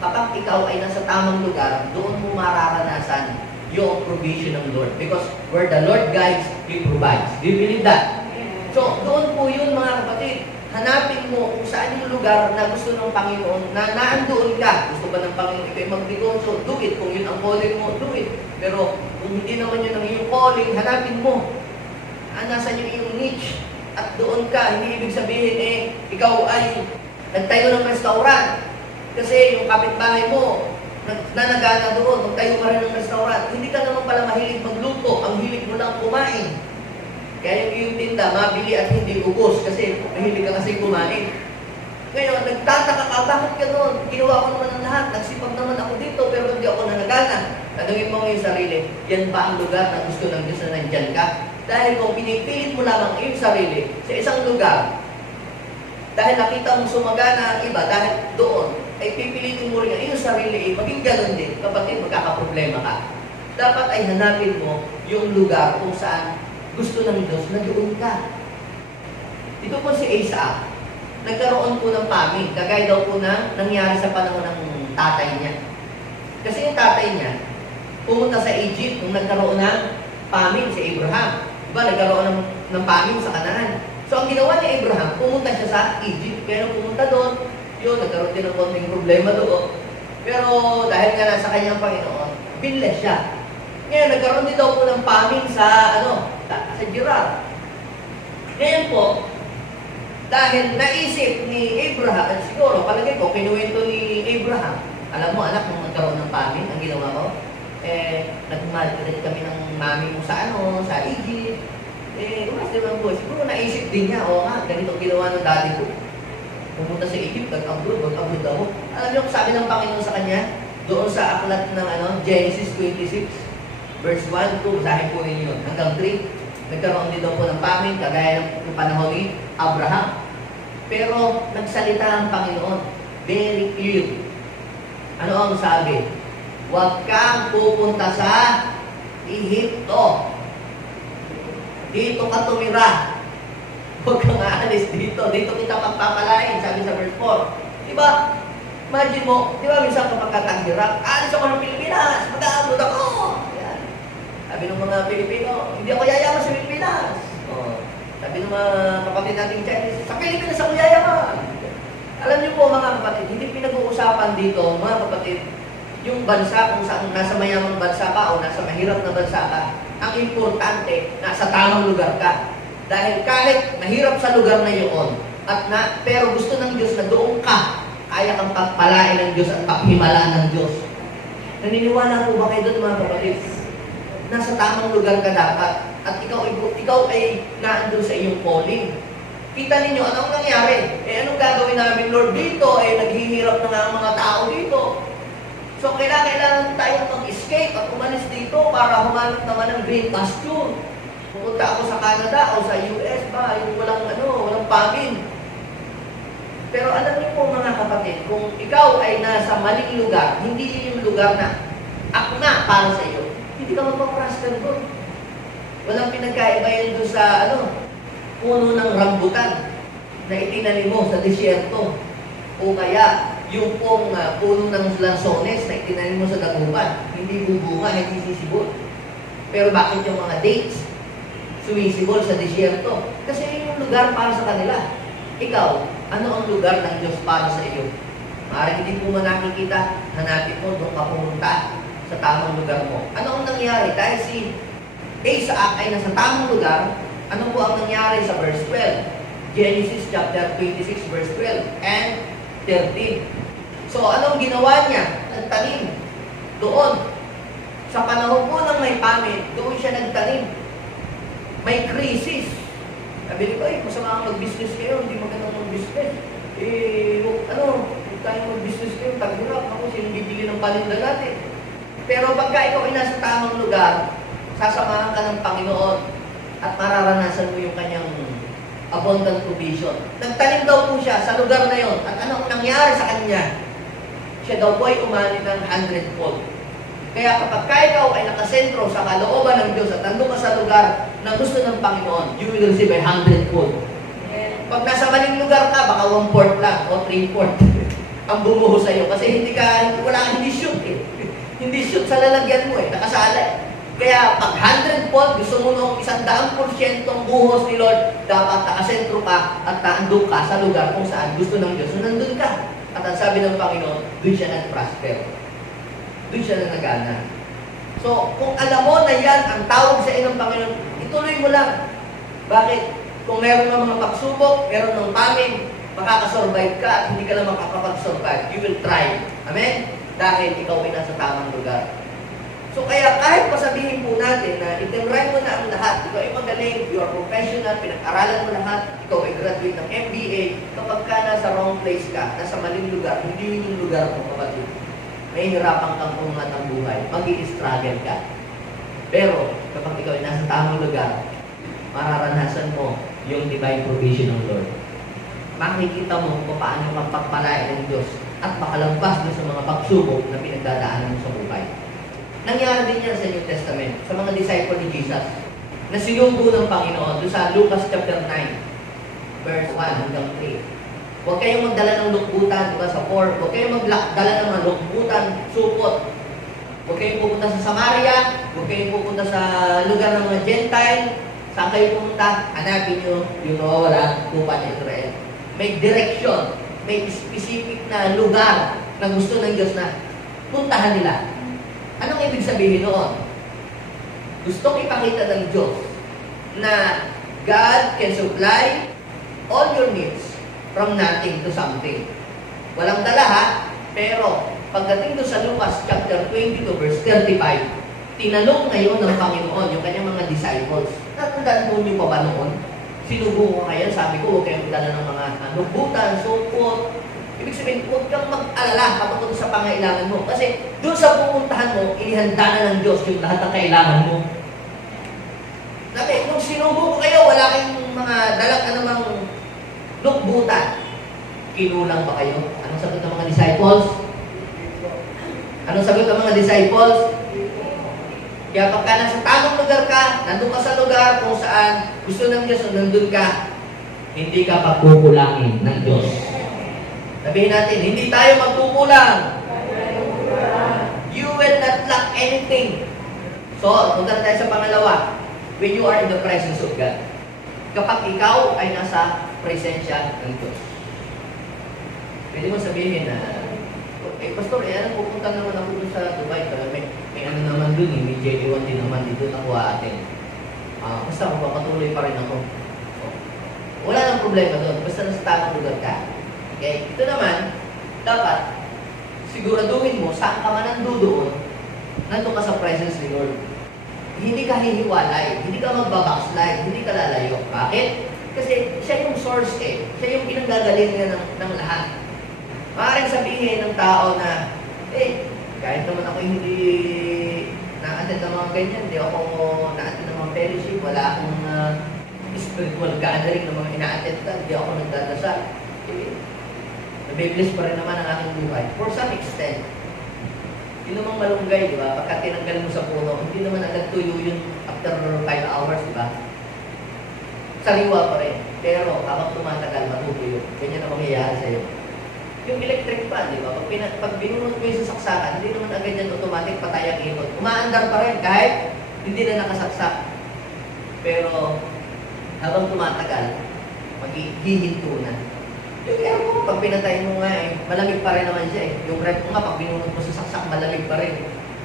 kapag ikaw ay nasa tamang lugar, doon mo mararanasan yung provision ng Lord. Because where the Lord guides, He provides. Do you believe that? So, doon po yun, mga kapatid. Hanapin mo kung saan yung lugar na gusto ng Panginoon, na naandoon ka. Gusto ba ng Panginoon ikaw magnegosyo? Do it. Kung yun ang calling mo, do it. Pero kung hindi naman yun ang iyong calling, hanapin mo. Nasaan yung iyong niche? At doon ka. Hindi ibig sabihin, ikaw ay nagtayo ng restaurant. Kasi yung kapitbahay mo, nanagana doon, magtayo ka rin ng restaurant. Hindi ka naman pala mahilig magluto. Ang hilig mo lang kumain. Kaya yung iyong tinda, mabili at hindi ubos kasi mahilig ka kasi kumain. Ngayon, nagtataka ka, bakit ka doon? Ginawa ko naman ang lahat, nagsipag naman ako dito, pero hindi ako nanagana. Tanungin mo yung sarili, yan ba ang lugar na gusto ng Diyos na nandyan ka? Dahil kung pinipilit mo lamang yung sarili sa isang lugar, dahil nakita mo sumagana ang iba, dahil doon, ay pipilitin mo rin ang iyong sarili, maging ganun din, kapatid, magkakaproblema ka. Dapat ay hanapin mo yung lugar kung saan gusto ng Diyos na doon ka. Ito po si Isaac, nagkaroon po ng famine, kagaya daw po na nangyari sa panahon ng tatay niya. Kasi yung tatay niya, pumunta sa Egypt nung nagkaroon ng famine si Abraham. Diba, nagkaroon ng famine sa Canaan. So, ang ginawa ni Abraham, pumunta siya sa Egypt. Kaya nung pumunta doon, yun, nagkaroon din ng konting problema doon. Pero dahil nga nasa kanyang Panginoon, binless siya. Ngayon, nagkaroon din daw po ng famine sa Gerar. Ngayon po, dahil naisip ni Abraham, at siguro, palagay ko, kinuwento ni Abraham, alam mo anak, nung nagkaroon ng famine, ang ginawa ko, nag-migrate kami ng mami mo sa Egypt. Umas naman po, siguro naisip din niya, oo nga, ganito ginawa ng daddy ko. Pumunta sa Egypt, mag-abroad ako. Alam niyo, sabi ng Panginoon sa kanya, doon sa aklat ng Genesis 26, verse 1, 2, basahin po ninyo yun, hanggang 3. Nagkaroon din daw po ng famine, kagaya ng panahon ni Abraham. Pero nagsalita ang Panginoon, very clear. Ano ang sabi? Huwag kang pupunta sa Ehipto. Dito ka tumira. Huwag kang aalis dito. Dito kita pagpapalain, sabi sa verse 4. Diba? Imagine mo, diba minsan kapag katanghirap, alis ako ng Pilipinas, mag-aabot ako. Yan. Sabi ng mga Pilipino, hindi ako yayaman sa Pilipinas. Sabi ng mga kapatid nating Chinese, sa Pilipinas ako yayaman. Alam niyo po mga kapatid, hindi pinag-uusapan dito, mga kapatid, yung bansa, kung saan nasa mayamang bansa ka o nasa mahirap na bansa ka, ang importante, nasa tamang lugar ka. Dahil kahit mahirap sa lugar na iyon, pero gusto ng Diyos na doon ka, kaya kang pagpalain ng Diyos at paghimalaan ng Diyos. Naniniwala po ba kayo doon mga kapatid? Nasa tamang lugar ka dapat. At ikaw ay naandun sa iyong calling. Kita ninyo, anong nangyari? Anong gagawin namin, Lord, dito? Naghihirap na nga ang mga tao dito. So, kailangan tayo mag-escape at umalis dito para humanap naman ng green pasture. Pumunta ako sa Canada o sa US ba, yung walang famine. Pero alam niyo po mga kapatid, kung ikaw ay nasa maling lugar, hindi yung lugar na akma para sa iyo, hindi ka magpaprastan doon. Walang pinagkaiba yan doon sa puno ng rambutan na itinanim mo sa disyerto. O kaya yung pong puno ng lansones na itinanim mo sa dagupan, hindi bubunga, hindi sisibol. Pero bakit yung mga dates sumisibol sa disyerto? Kasi yung lugar para sa kanila. Ikaw, ano ang lugar ng Diyos para sa iyo? Maaaring hindi mo nakikita, hanapin mo, doon ka pumunta sa tamang lugar mo. Ano ang nangyari? Dahil si Isaac ay nasa tamang lugar, ano po ang nangyari sa verse 12? Genesis chapter 26, verse 12 and 13. So, anong ginawa niya? Nagtanim. Doon. Sa panahon po ng may famine, doon siya nagtanim. May crisis. Sabi ko, masama ang mag-business kayo, hindi magandang mag-business. Huwag tayo mag-business kayo, tagurap. Ako, sino bibili ng paninda natin? Pero pagka ikaw ay nasa tamang lugar, sasamahan ka ng Panginoon at mararanasan mo yung kanyang abundant provision. Nagtanim daw po siya sa lugar na yon. At anong nangyari sa kanya? Siya daw po ay umani ng 100-fold. Kaya kapag ikaw ay nakasentro sa kalooban ng Diyos at nandun ka sa lugar na gusto ng Panginoon, you will receive a 100-fold. Pag nasa maling lugar ka, baka 1/4 lang o 3/4 ang bumuho sa'yo. Kasi hindi shoot eh. Hindi shoot sa lalagyan mo eh, nakasala eh. Kaya pag 100-fold, gusto mo nung 100% buhos ni Lord, dapat nakasentro ka at naandun ka sa lugar kung saan gusto ng Diyos. So nandun ka. At ang sabi ng Panginoon, doon siya nag-prosper. Doon siya na nagana. So, kung alam mo na yan ang tawag sa inyo ng Panginoon, ituloy mo lang. Bakit? Kung meron ng mga pagsubok, meron ng famine, makakasurvive ka at hindi ka lang makakapag-survive. You will try. Amen? Dahil ikaw ay nasa tamang lugar. So kaya kahit pasabihin po natin na itinry mo na ang lahat, ikaw ay magaling, you are professional, pinag-aralan mo lahat, ikaw ay graduate ng MBA, kapag ka nasa wrong place ka, nasa maling lugar, hindi yun yung lugar mo, kapatid. May hirapan kang umangat ang buhay, mag-i-struggle ka. Pero kapag ikaw ay nasa tamang lugar, mararanasan mo yung divine provision ng Lord. Makikita mo kung paano magpagpalaya ng Diyos at makalagpas doon sa mga pagsubok na pinagdadaanan mo sa buhay. Nangyari din yan sa New Testament, sa mga disciple ni Jesus, na sinugo ng Panginoon doon sa Lucas chapter 9, verse 1 hanggang 3. Huwag kayong magdala ng lukbutan, diba, sa 4. Huwag kayong magdala ng mga lukbutan, supot. Huwag kayong pupunta sa Samaria, huwag kayong pupunta sa lugar ng mga Gentile. Saan kayo pumunta? Hanapin nyo yung nawawala lupa ni Israel. May direction, may specific na lugar na gusto ng Diyos na puntahan nila. Anong ibig sabihin noon? Gustong ipakita ng Diyos na God can supply all your needs from nothing to something. Walang dala ha, pero pagdating doon sa Lucas chapter 22 verse 35, tinanong ngayon ng Panginoon yung kanyang mga disciples. Natandaan po niyo pa ba noon? Sinubo ko ngayon, sabi ko, huwag kayong magdala ng mga lubutan, supot. Ibig sabihin, huwag kang mag-alala patungkol sa pangailangan mo. Kasi doon sa pupuntahan mo, inihanda na ng Diyos yung lahat ng kailangan mo. Sabi, nung sinubo ko kayo, wala kayong mga dalang anumang lukbutan. Kinulang ba kayo? Anong sagot ng mga disciples? Anong sagot ng mga disciples? Kaya pagka nasa tamang lugar ka, nandun ka sa lugar kung saan gusto ng Diyos, nandun ka, hindi ka pagkukulangin ng Diyos. Sabihin natin, hindi tayo magkukulang. You will not lack anything. So, punta tayo sa pangalawa. When you are in the presence of God. Kapag ikaw ay nasa presensya ng Diyos. Pwede mo sabihin na, Pastor, pupunta naman ako dun sa Dubai. May ano naman dun may JD1 din naman dito nakuha atin. Basta papatuloy pa rin ako. Wala nang problema doon. Basta nasa tamang lugar ka. Okay? Ito naman, dapat siguraduhin mo saan ka man nandoon, nandun ka sa presence ni Lord. Hindi ka hihiwalay, hindi ka magbabackslide, hindi ka lalayo. Bakit? Kasi siya yung source eh. Siya yung pinanggagalingan ng lahat. Maaaring sabihin ng tao na, kahit naman ako hindi na-attend ng mga ganyan, hindi ako na-attend ng mga fellowship, wala akong spiritual gathering ng mga ina-attend ka, hindi ako nagdadasal. Nabibless pa rin naman ang aking buhay. For some extent, yun namang malunggay, di ba? Pagka tinanggal mo sa puno, hindi naman agad tuyo yun after 5 hours, di ba? Sariwa pa rin. Pero habang tumatagal, matutuyo. Ganyan ang mangyayari sa'yo. Yung electric fan, di ba? Pag binunod mo yung sasaksakan, hindi naman agad yan automatic patay ang ikot. Umaandar pa rin kahit hindi na nakasaksak. Pero habang tumatagal, maghihinto na. Yung aircon, pag pinatay mo nga malamig pa rin naman siya Yung ref mo nga, pag binunod mo sa saksak, malamig pa rin.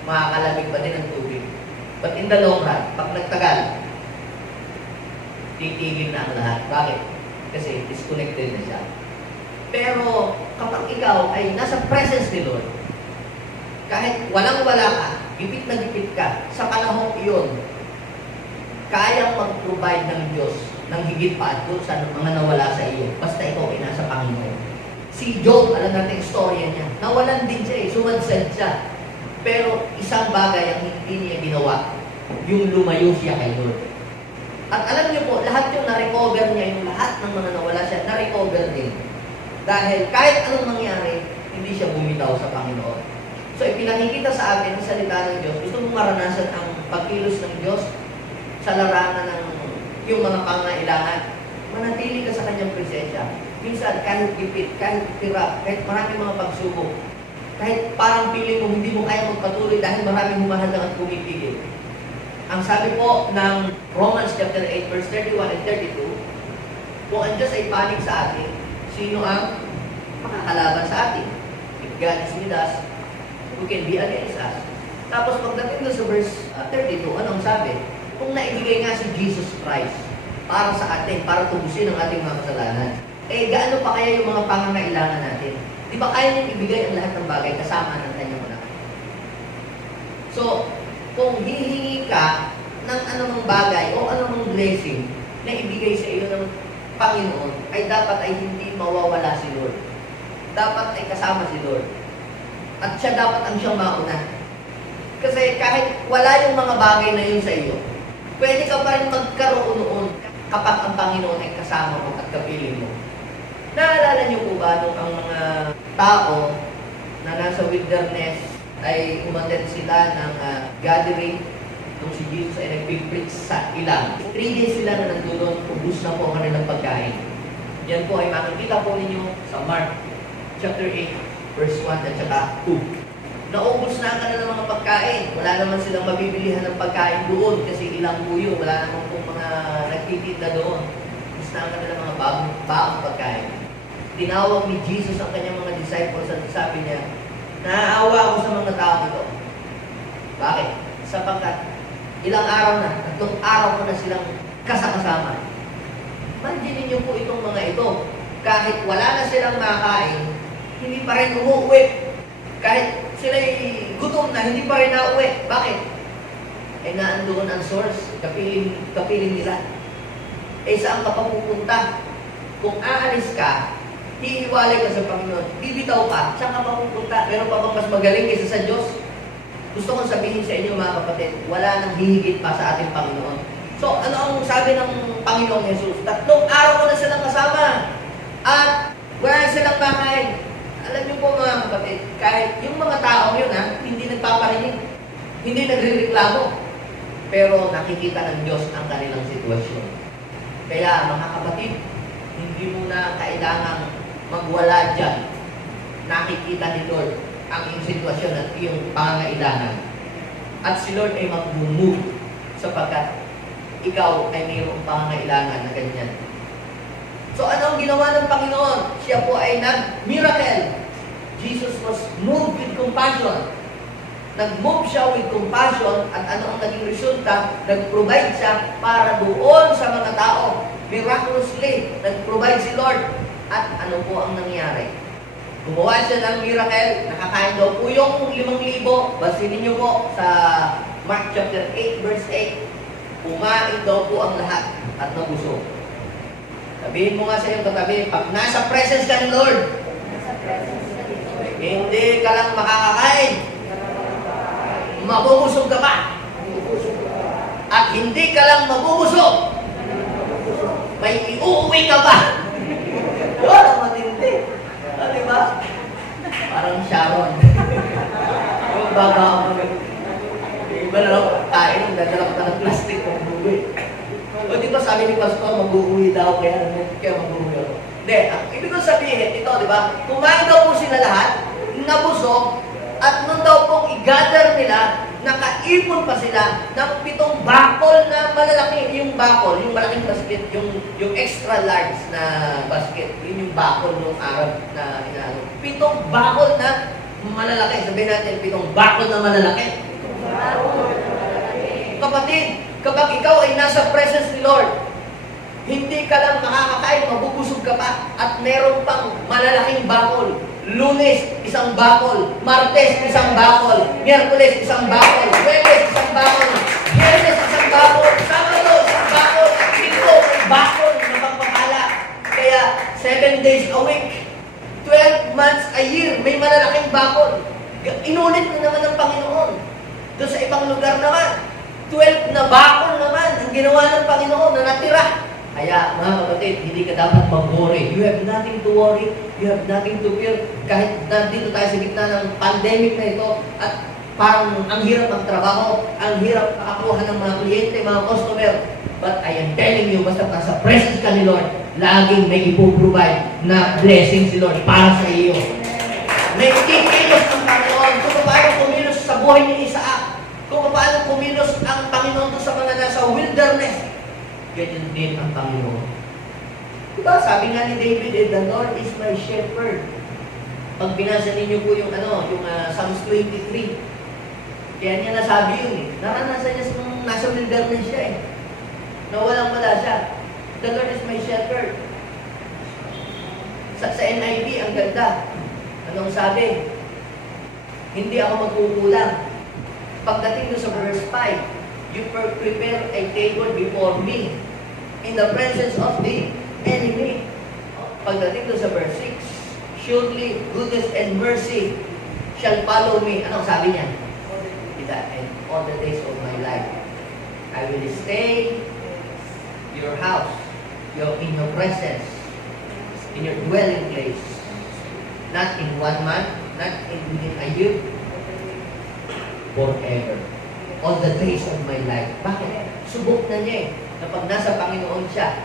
Makakalamig pa din ang tubig. But in the long run, pag nagtagal, titigil na ang lahat. Bakit? Kasi disconnected na siya. Pero kapag ikaw ay nasa presence ni Lord, kahit walang-wala ka, gipit na gipit ka, sa panahon iyon, kayang mag-provide ng Diyos ng higit pa doon sa mga nawala sa iyo. Basta ikaw ay nasa Panginoon. Si Job, alam natin yung storya niya. Nawalan din siya sumadsad siya. Pero isang bagay ang hindi niya ginawa, yung lumayo siya kay Lord. At alam niyo po, lahat yung na-recover niya, yung lahat ng mga nawala siya, na-recover din. Dahil kahit anong mangyari, hindi siya bumitaw sa Panginoon. So ipinakikita sa atin ang salita ng Diyos. Gusto mong maranasan ang pagkilos ng Diyos sa larangan ng yung mga pangailangan. Manatili ka sa kanyang presensya. Minsan, kahit gipit, kahit tira, kahit maraming mga pagsubok, kahit parang piling mo hindi mo kaya magpatuloy dahil maraming humahadang at pumipigil. Ang sabi po ng Romans chapter 8, verse 31 and 32, kung ang Diyos ay panig sa atin, sino ang makakalaban sa atin? If God is with us, who can be against us? Tapos pagdating doon sa verse 32, anong sabi? Kung naibigay nga si Jesus Christ para sa atin, para tubusin ang ating mga kasalanan, gaano pa kaya yung mga pangangailangan natin? Di ba kaya niyang ibigay ang lahat ng bagay kasama ng kanyang anak? So, kung hihingi ka ng anumang bagay o anumang blessing na ibigay sa iyo ng Panginoon, ay dapat ay hindi mawawala si Lord. Dapat ay kasama si Lord. At siya dapat ang siyang mauna. Kasi kahit wala yung mga bagay na yun sa iyo, pwede ka pa rin magkaroon noon kapag ang Panginoon ay kasama mo at kapiling mo. Naalala niyo po ba nung ang mga tao na nasa wilderness ay umattend sila ng gathering nung si Jesus ay nag-preach sa ilang. 3 days sila na nandun, ubus na po ang kanilang pagkain. Yan po ay makikita po ninyo sa Mark chapter 8, verse 1 at saka 2. Naubos na ang kanilang mga pagkain. Wala naman silang mabibilihan ng pagkain doon kasi ilang po yun. Wala naman pong mga nagtitinda doon. Ubus na ang kanilang mga baong pagkain. Tinawag ni Jesus ang kanyang mga disciples at sabi niya, naaawa ako sa mga tao ito. Bakit? Sapagkat ilang araw na, 3 araw ko na silang kasama. Imagine niyo po itong mga ito. Kahit wala na silang makain, hindi pa rin umuwi. Kahit sila'y gutom na, hindi pa rin nauwi. Bakit? Naandoon ang source, kapiling nila. Saan ka pa pupunta? Kung aalis ka, hihiwalay ka sa Panginoon, bibitaw ka, saan ka pa pupunta? Meron pa bang mas magaling kaysa sa Diyos? Gusto kong sabihin sa inyo mga kapatid, wala nang hihigit pa sa ating Panginoon. So, ano ang sabi ng Panginoong Jesus? 3 araw ko na silang kasama at wala silang makain. Alam niyo po mga kapatid, kahit yung mga tao yun hindi nagpaparinig, hindi nagrereklamo, pero nakikita ng Diyos ang kanilang sitwasyon. Kaya mga kapatid, hindi mo na kailangang magwala dyan. Nakikita ni Lord ang iyong sitwasyon at iyong pangangailangan. At si Lord ay mag-move sapagkat ikaw ay mayroong pangangailangan na ganyan. So ano ang ginawa ng Panginoon? Siya po ay nag-miracle. Jesus was moved with compassion. Nag-move siya with compassion at ano ang naging resulta? Nag-provide siya para doon sa mga tao. Miraculously, nag-provide si Lord. At ano po ang nangyari? Gumawa siya ng miracle, nakakain daw po yung 5,000. Basilin niyo po sa Mark chapter 8, verse 8. Kumain daw po ang lahat at nabusog. Sabihin mo nga sa iyong katabi, pag nasa presence ka ng Lord, hindi ka lang makakakain, mabubusog ka pa. At hindi ka lang mabubusog, may iuwi ka pa. Yun ang matindi. Diba? Parang Sharon. Yung baga ako. Iba na lang, kain, dadala ka ng plastic ng buwi. O di ba sabi ni Pastor, mag-uwi daw, kaya mag-uwi ako. Hindi, ang ibig kong sabihin, ito, di ba? Kumain daw po sila lahat, nabusog, at nung daw pong i-gather nila, nakaipon pa sila ng 7 bakol na malalaki. Yung bakol, yung malaking basket, yung extra large na basket, yun yung bakol nung araw na inano. 7 bakol na malalaki. Sabihin natin, 7 bakol na malalaki. Kapatid, kapag ikaw ay nasa presence ni Lord, Hindi ka lang makakakain, mabubusog ka pa. At meron pang malalaking bakol. Lunes, isang bakol. Martes, isang bakol. Miyerkules, isang bakol. Huwebes, isang bakol. Biyernes, isang bakol. Sabado, isang bakol. At Linggo, bakol na pagpapala. Kaya, 7 days a week. 12 months a year, may malalaking bakol. Inulit na naman ng Panginoon. Doon sa ibang lugar naman, 12 na bakol naman ang ginawa ng Panginoon na natira. Kaya mga kapatid, hindi ka dapat mag-worry. You have nothing to worry. You have nothing to fear. Kahit nandito tayo sa gitna ng pandemic na ito at parang ang hirap ng trabaho, ang hirap makakuha ng mga kliyente, mga customer. But I am telling you, basta nasa presence ka ni Lord, laging may ipoprovide na blessing si Lord para sa iyo. May kikilos ng Panginoon kung paano kumilos sa buhay ni Isaac, kung paano kumilos ang Panginoon sa mga nasa wilderness. Ganyan din ang Panginoon. Diba? Sabi nga ni David, the Lord is my shepherd. Pag binasa ninyo po yung Psalms 23, kaya niya nasabi yun eh. Naranasan niya nung nasa wilderness siya eh. Nawalang-wala siya. The Lord is my shepherd. Sa NIV, ang ganda. Anong sabi? Hindi ako magkukulang. Pagdating doon sa verse 5, you prepare a table before me in the presence of the enemy. Pagdating doon sa verse 6, surely goodness and mercy shall follow me. Anong sabi niya? And all the days of my life, I will stay your house, in your presence, in your dwelling place. Not in 1 month, not in a year, forever. All the days of my life. Bakit? Subok na niya eh. Na pag nasa Panginoon siya,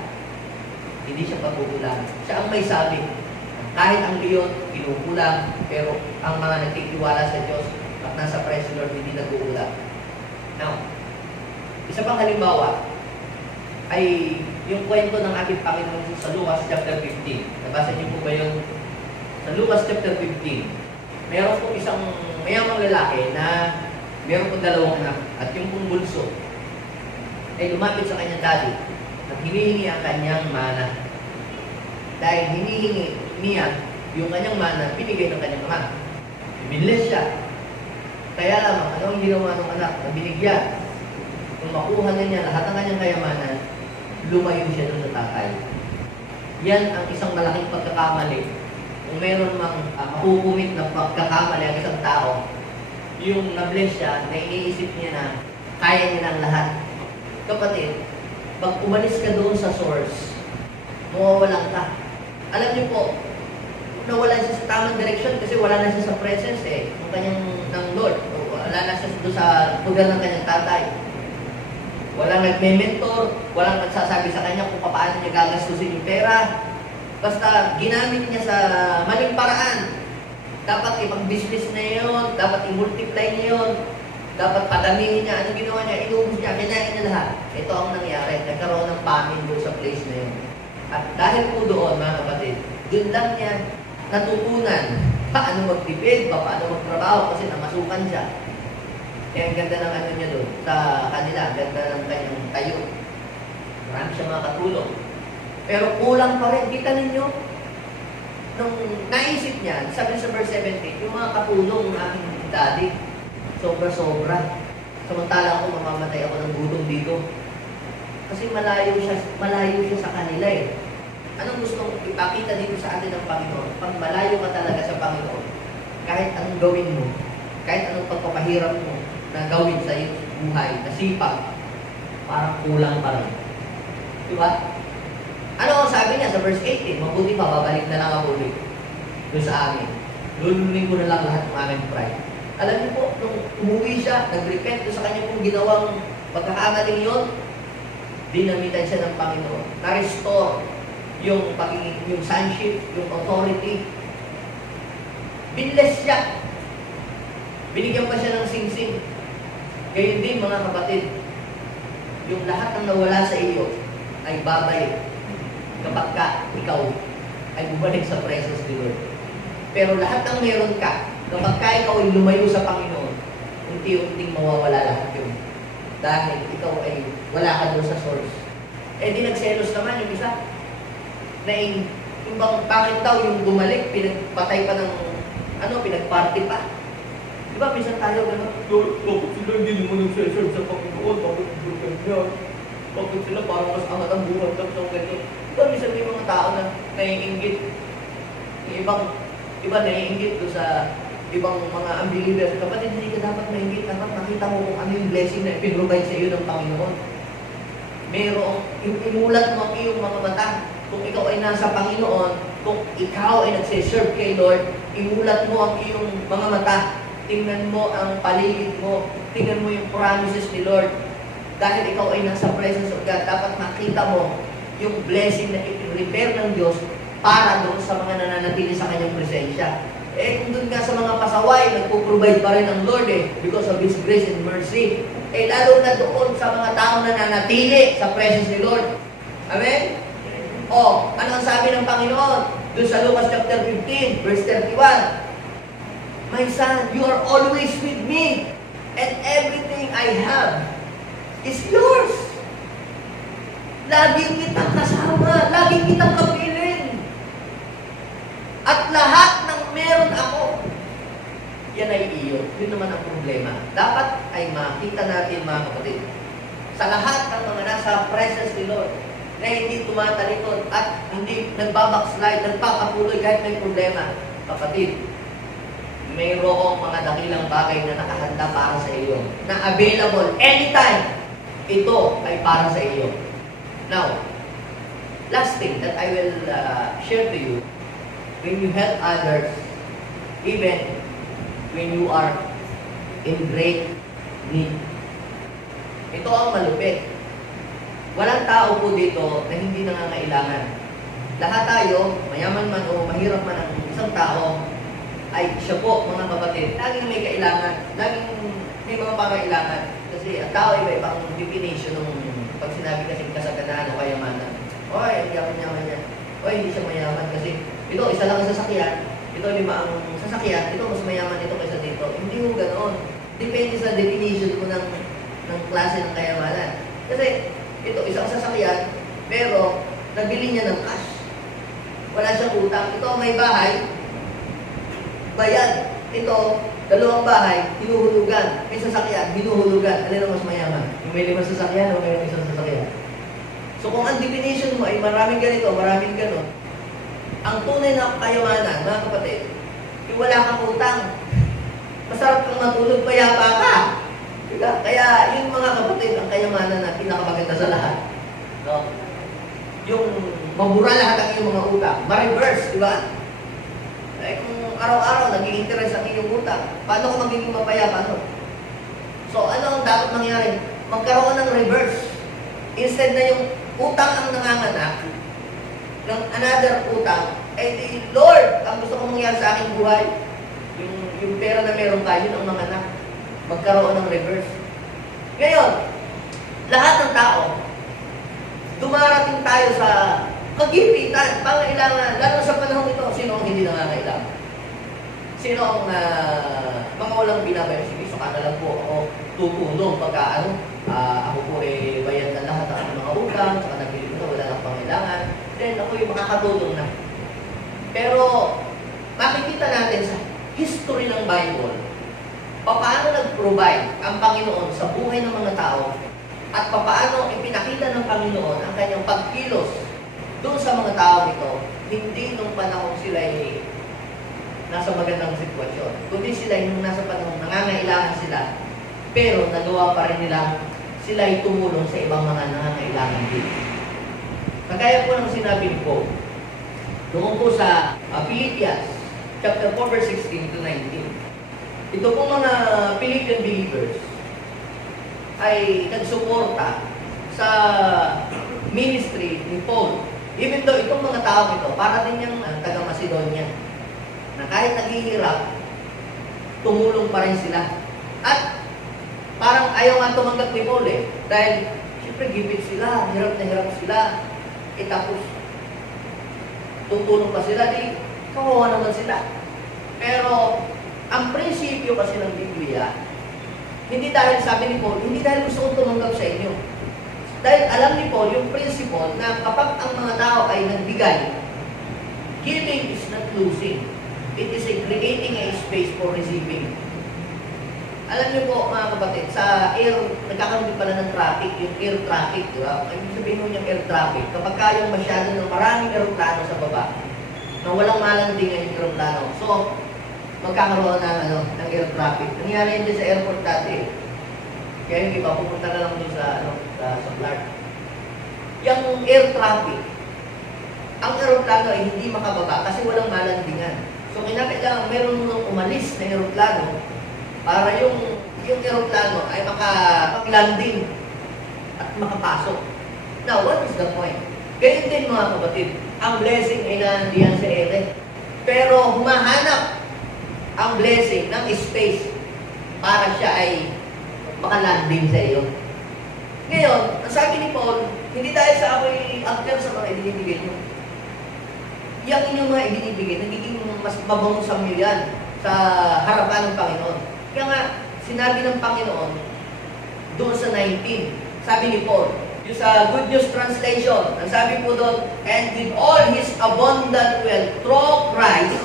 hindi siya pagkukulang. Siya ang may sabi. Kahit ang leon, kinukulang, pero ang mga nagtitiwala sa Diyos, pag nasa presence Lord, hindi nagkukulang. Now, isa pang halimbawa, ay yung kwento ng ating Panginoon sa Lucas chapter 15. Nabasa niyo po ba yun? Sa Lucas chapter 15, meron po isang mayamang lalaki na meron po 2 anak at yung pong bulso ay lumapit sa kanyang daddy at hinihingi ang kanyang mana. Dahil hinihingi niya yung kanyang mana, binigay ng kanyang ama. Biniless siya. Kaya lamang, ano ang ginawa ng anak na binigyan? Kung makuha na niya lahat ng kanyang kayamanan, lumayo siya doon sa tatay. Yan ang isang malaking pagkakamali. Kung meron mang makukumit na pagkakamali ang isang tao, yung na-bless siya, na iniisip niya na kaya niya ng lahat. Kapatid, pag umalis ka doon sa source, mawawalan ka. Alam niyo po, nawalan siya sa tamang direction kasi wala na siya sa presence ng kanyang ng Lord. Wala na siya doon sa lugar ng kanyang tatay. Walang nagme-mentor, walang nagsasabi sa kanya kung paano niya gagastusin yung pera. Basta ginamit niya sa maling paraan. Dapat ipag-business na yun, dapat i-multiply niya yun, dapat padamihin niya. Ano ginawa niya? Inubos niya, kinain niya lahat. Ito ang nangyari. Nagkaroon ng famine doon sa place na yun. At dahil po doon, mga kapatid, doon lang niya natutunan paano magtipid, paano magtrabaho kasi namasukan siya. Kaya ang ganda ng ano niya doon sa kanila, ganda ng kanyang tayo. Marami siya mga katulong. Pero kulang pa rin. Kita ninyo, nung naisip niya, sabi sa verse 17, yung mga katulong ng aking daddy, sobra-sobra. Samantala ako, mamamatay ako ng gutom dito. Kasi malayo siya sa kanila eh. Anong gustong ipakita dito sa atin ng Panginoon? Pag malayo ka talaga sa Panginoon, kahit anong gawin mo, kahit anong pagpapahirap mo na gawin sa iyong buhay, na sipag, parang kulang pa rin. Diba? Ano ang sabi niya sa verse 18? Mabuti pa, babalik na lang ako ulit doon sa amin. Lulunin ko na lang lahat ng aming pride. Alam niyo po, nung umuwi siya, nag-repent doon sa kanya pong ginawang pagkakamaling yun, dinamitan siya ng Panginoon. Na-restore yung pagiging, yung sonship, yung authority. Binless siya. Binigyan pa siya ng sing-sing. Gayun din mga kapatid, yung lahat ng nawala sa iyo ay babalik kapag ka ikaw ay bumalik sa presence ni Lord. Pero lahat ng meron ka, kapag ka ikaw ay lumayo sa Panginoon, unti-unting mawawala lahat yun. Dahil ikaw ay wala ka doon sa source. Eh di nagselos naman yung isa. Yung bang, bakit daw yung bumalik, pinagpatay pa ng, pinagparty pa. Di ba, minsan tayo gano'n, bakit sila hindi naman nagseserve sa Panginoon? Bakit hindi kanya? Bakit sila parang mas angat ang buhay ng ganyan? Di ba, minsan may mga tao na naiinggit. Yung iba naiinggit doon sa ibang mga unbelievers. Kapatid, hindi ka dapat maingit. Dapat makita mo kung ano yung blessing na ipinrovide sa iyo ng Panginoon. Merong, imulat mo ang iyong mga mata. Kung ikaw ay nasa Panginoon, kung ikaw ay nagsiserve kay Lord, imulat mo ang iyong mga mata. Tingnan mo ang paligid mo. Tingnan mo yung promises ni Lord. Dahil ikaw ay nasa presence of God, dapat makita mo yung blessing na ipin-prepare ng Diyos para doon sa mga nananatili sa kanyang presensya. Eh, kung doon nga sa mga pasaway, nagpo-provide pa rin ang Lord because of His grace and mercy. Eh, lalo na doon sa mga taong nananatili sa presence ni Lord. Amen? O, ano ang sabi ng Panginoon? Doon sa Lucas chapter 15, verse 31. My son, you are always with me, and everything I have is yours. Laging kitang kasama, laging kitang kapiling. At lahat ng meron ako, yan ay iyo. Yun naman ang problema. Dapat ay makita natin, mga kapatid, sa lahat ng mga nasa presence ni Lord, na hindi tumatalikod at hindi nagbabackslide, nagpapatuloy kahit may problema. Kapatid, mayroong mga dakilang bagay na nakahanda para sa iyo, na available anytime. Ito ay para sa iyo. Now, last thing that I will share to you, when you help others, even when you are in great need. Ito ang malupit. Walang tao po dito na hindi nangangailangan. Lahat tayo, mayaman man o mahirap man ang isang tao, ay siya po, mga kapatid, laging may kailangan, laging may mga pangailangan. Kasi ang tao iba-ibang definition ng pag sinabi kasing kasaganahan o kayamanan. Oy, ang yaman-yaman niya. Oy, hindi siya mayaman kasi ito, isa lang ang sasakyan, ito 5 ang sasakyan, ito mas mayaman ito kaysa dito. Hindi mo ganoon. Depende sa definition mo ng klase ng kayamanan. Kasi ito, isang sasakyan, pero nabili niya ng cash. Wala siyang utang. Ito, may bahay, bayad. Ito, 2 bahay, hinuhulugan. May sasakyan, hinuhulugan. Alin ang mas mayaman? Yung may 5 sasakyan o may isang sasakyan? So kung ang definition mo ay maraming ganito, maraming ganon, ang tunay na kayamanan, mga kapatid, yung wala kang utang, masarap kang matulog, payapa ka. Diba? Kaya yung mga kapatid, ang kayamanan na pinakamaganda sa lahat. No? Yung mabura lahat ang iyong mga utang, ma-reverse, di ba? Eh kung araw-araw nag-i-interest ang iyong utang, paano ka magiging mapayapa? No? So ano ang dapat mangyari? Magkaroon ng reverse. Instead na yung utang ang nanganganak, ng another utang, eh di, Lord, ang gusto kong mangyari sa aking buhay, yung pera na meron ka, yun ang manganak. Magkaroon ng reverse. Ngayon, lahat ng tao, dumarating tayo sa kagipitan, pangailangan, lalo sa panahon ito, sino ang hindi nangangailangan? Sino ang mga walang binabayan? Sige, so na lang po ako tutulong pagka ako po bayad na lahat ang mga utang, saka nabili ko na, wala lang pangailangan, then ako yung makakatulong na. Pero, makikita natin sa history ng Bible, paano nag-provide ang Panginoon sa buhay ng mga tao at paano ipinakita ng Panginoon ang kanyang pagkilos doon sa mga tao ito, hindi nung panahon sila ay nasa magandang sitwasyon, kundi sila yung nasa panahon nangangailangan sila, pero nagawa pa rin nila sila ay tumulong sa ibang mga nangangailangan din. Kagaya po ng sinabi ko, doon po sa Philippians chapter 4 verse 16 to 19. Ito pong mga Philippian believers ay nagsuporta sa ministry ni Paul. Even though itong mga tao ito, para din yung taga-Macedonia, na kahit naghihirap, tumulong pa rin sila. At parang ayaw nga tumanggap ni Paul dahil siyempre gipit sila, hirap na hirap sila, tapos tutulong pa sila, di kawawa naman sila. Pero ang prinsipyo kasi ng Biblia, hindi dahil sabi ni Paul, hindi dahil gusto kong tumanggap sa inyo. Dahil alam ni Paul yung principle na kapag ang mga tao ay nagbigay, giving is not losing. It is a creating a space for receiving. Alam niyo po mga kapatid, sa air, nagkakaroon din pala ng traffic, yung air traffic, di ba? Ibig sabihin mo yung air traffic, kapag kayong masyado ng maraming aeroplano sa baba, na walang malandingan yung aeroplano, so, magkakaroon ng air traffic. Nangyari yun din sa airport dati. Kaya yung iba, pupunta na lang doon sa Clark. Yung air traffic, ang aeroplano ay hindi makababa kasi walang malandingan. So, kinakailangan meron munang umalis na aeroplano para yung aeroplano ay makapag-landing at makapasok. Now, what is the point? Ganyan din mga kapatid, ang blessing ay nandiyan sa ere. Pero humahanap ang blessing ng space para siya ay makalanding sa iyo. Ngayon, ang sabi ni Paul, hindi dahil sa ako'y active sa mga ibinibigay nyo. Yang inyong mga ibinibigay, nagiging mas mabango sa inyo yan sa harapan ng Panginoon. Kaya nga, sinabi ng Panginoon doon sa 19, sabi ni Paul, yung sa Good News Translation, ang sabi po doon, and with all His abundant wealth through Christ,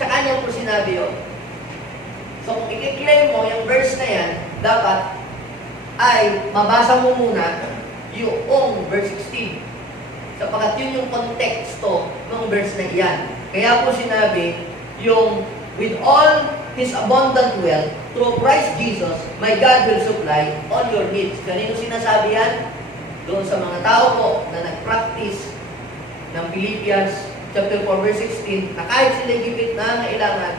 tsaka niya po sinabi yun. So kung i-claim mo yung verse na yan, dapat ay mabasa mo muna yung verse 16. Sapagkat yun yung konteksto ng verse na iyan. Kaya po sinabi, yung with all His abundant wealth, through Christ Jesus, my God will supply all your needs. Kanino sinasabi yan? Doon sa mga tao po na nag-practice ng Philippians chapter 4 verse 16, na kahit sila gipit na kailangan,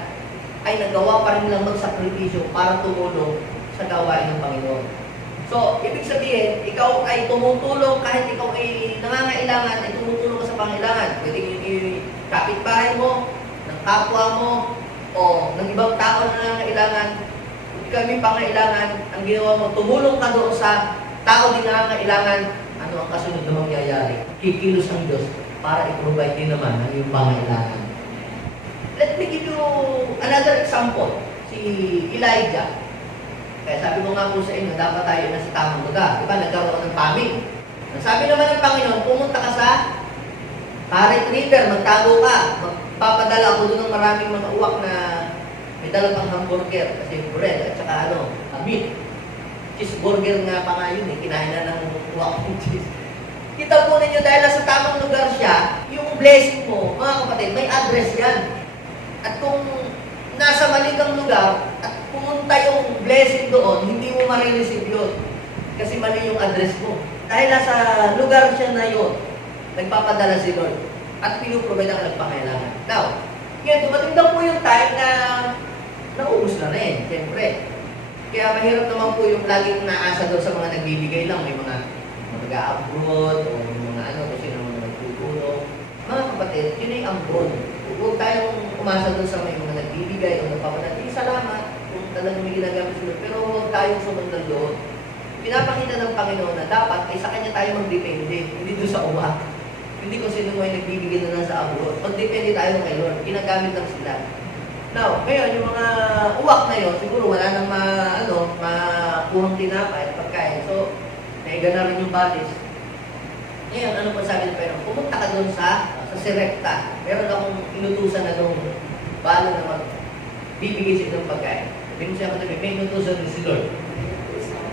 ay nagawa pa rin lang magsakripisyo para tumulong sa gawain ng Panginoon. So, ibig sabihin, ikaw ay tumutulong kahit ikaw ay nangangailangan, ay tumutulong ka sa pangailangan. Pwede yung kapitbahay mo, ng kapwa mo, o ng ibang tao na nangangailangan. Kung ikaw may pangailangan, ang ginawa mo, tumulong ka doon sa tao din nangangailangan. Ano ang kasunod na mangyayari? Kikilos ang Diyos para i-provide din naman ang iyong pangailangan. Let me give you another example. Si Elijah. Kaya sabi ko nga po sa inyo, dapat tayo na sa tamang lugar. Diba, nagkaroon ng famine. Sabi naman ng Panginoon, pumunta ka sa Karet River, magtago ka. Magpapadala ako doon ng maraming mga uwak na may dala pang hamburger. Kasi bread at saka meat. Cheeseburger nga pa nga yun eh. Kinain na ng uwak ng cheese. Kita po ninyo dahil sa tamang lugar siya, yung blessing mo, mga kapatid, may address yan. At kung nasa mali kang lugar, at pumunta yung blessing doon, hindi mo marireceive yun. Kasi mali yung address mo. Dahil nasa lugar siya na yun, nagpapadala si Lord. At pinuprovide ang nagpakailangan. Now, ngayon, dumating daw po yung time na naubos na rin, siyempre. Kaya mahirap naman po yung laging naasa doon sa mga nagbibigay lang. May mga mag-abroad, o mga kung sino mga nagtutulong. Mga kapatid, yun ay ambon. Huwag tayong umasa doon sa may mga nagbibigay o nagpapadala. Salamat kung talagang may ginagamit sila. Pero huwag tayong sumundan doon. Pinapakita ng Panginoon na dapat ay sa Kanya tayo magdepende, hindi doon sa uwa. Hindi kung sino mo ay nagbibigay na lang sa abroad. Magdepende tayo kay Lord. Ginagamit lang sila. Now, ngayon, yung mga uwak na yun, siguro wala nang makuhang tinapay at pagkain. So, naiga na rin yung batis. Ngayon, ano pa sabi ng Panginoon? Pumunta ka doon sa Serepta. Meron akong inutusan na doon balo na magbibigay sa itong pagkain. Hindi mo siya katabi, may inutusan din si Lord.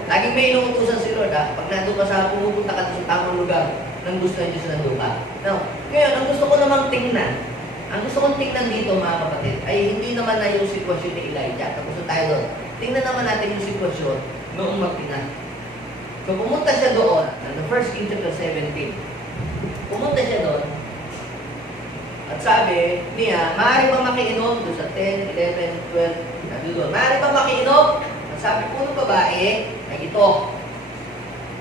Laging may inutusan si Lord, ha? Pag nandun ka sa pumupunta ka sa tamang lugar, nang gusto ng Diyos na lupa. Now, ngayon, ang gusto ko namang tingnan, ang gusto kong tingnan dito mga kapatid, ay hindi naman na yung sitwasyon ni Elijah. Tapos tayo doon. Tingnan naman natin yung sitwasyon noong magtina. So, pumunta siya doon, the 1 Kings chapter 17. Pumunta siya doon, at sabi niya, maaari ba makiinom doon sa 10, 11, 12, nandun doon. Maaari ba makiinom? At sabi po ng babae, ay ito.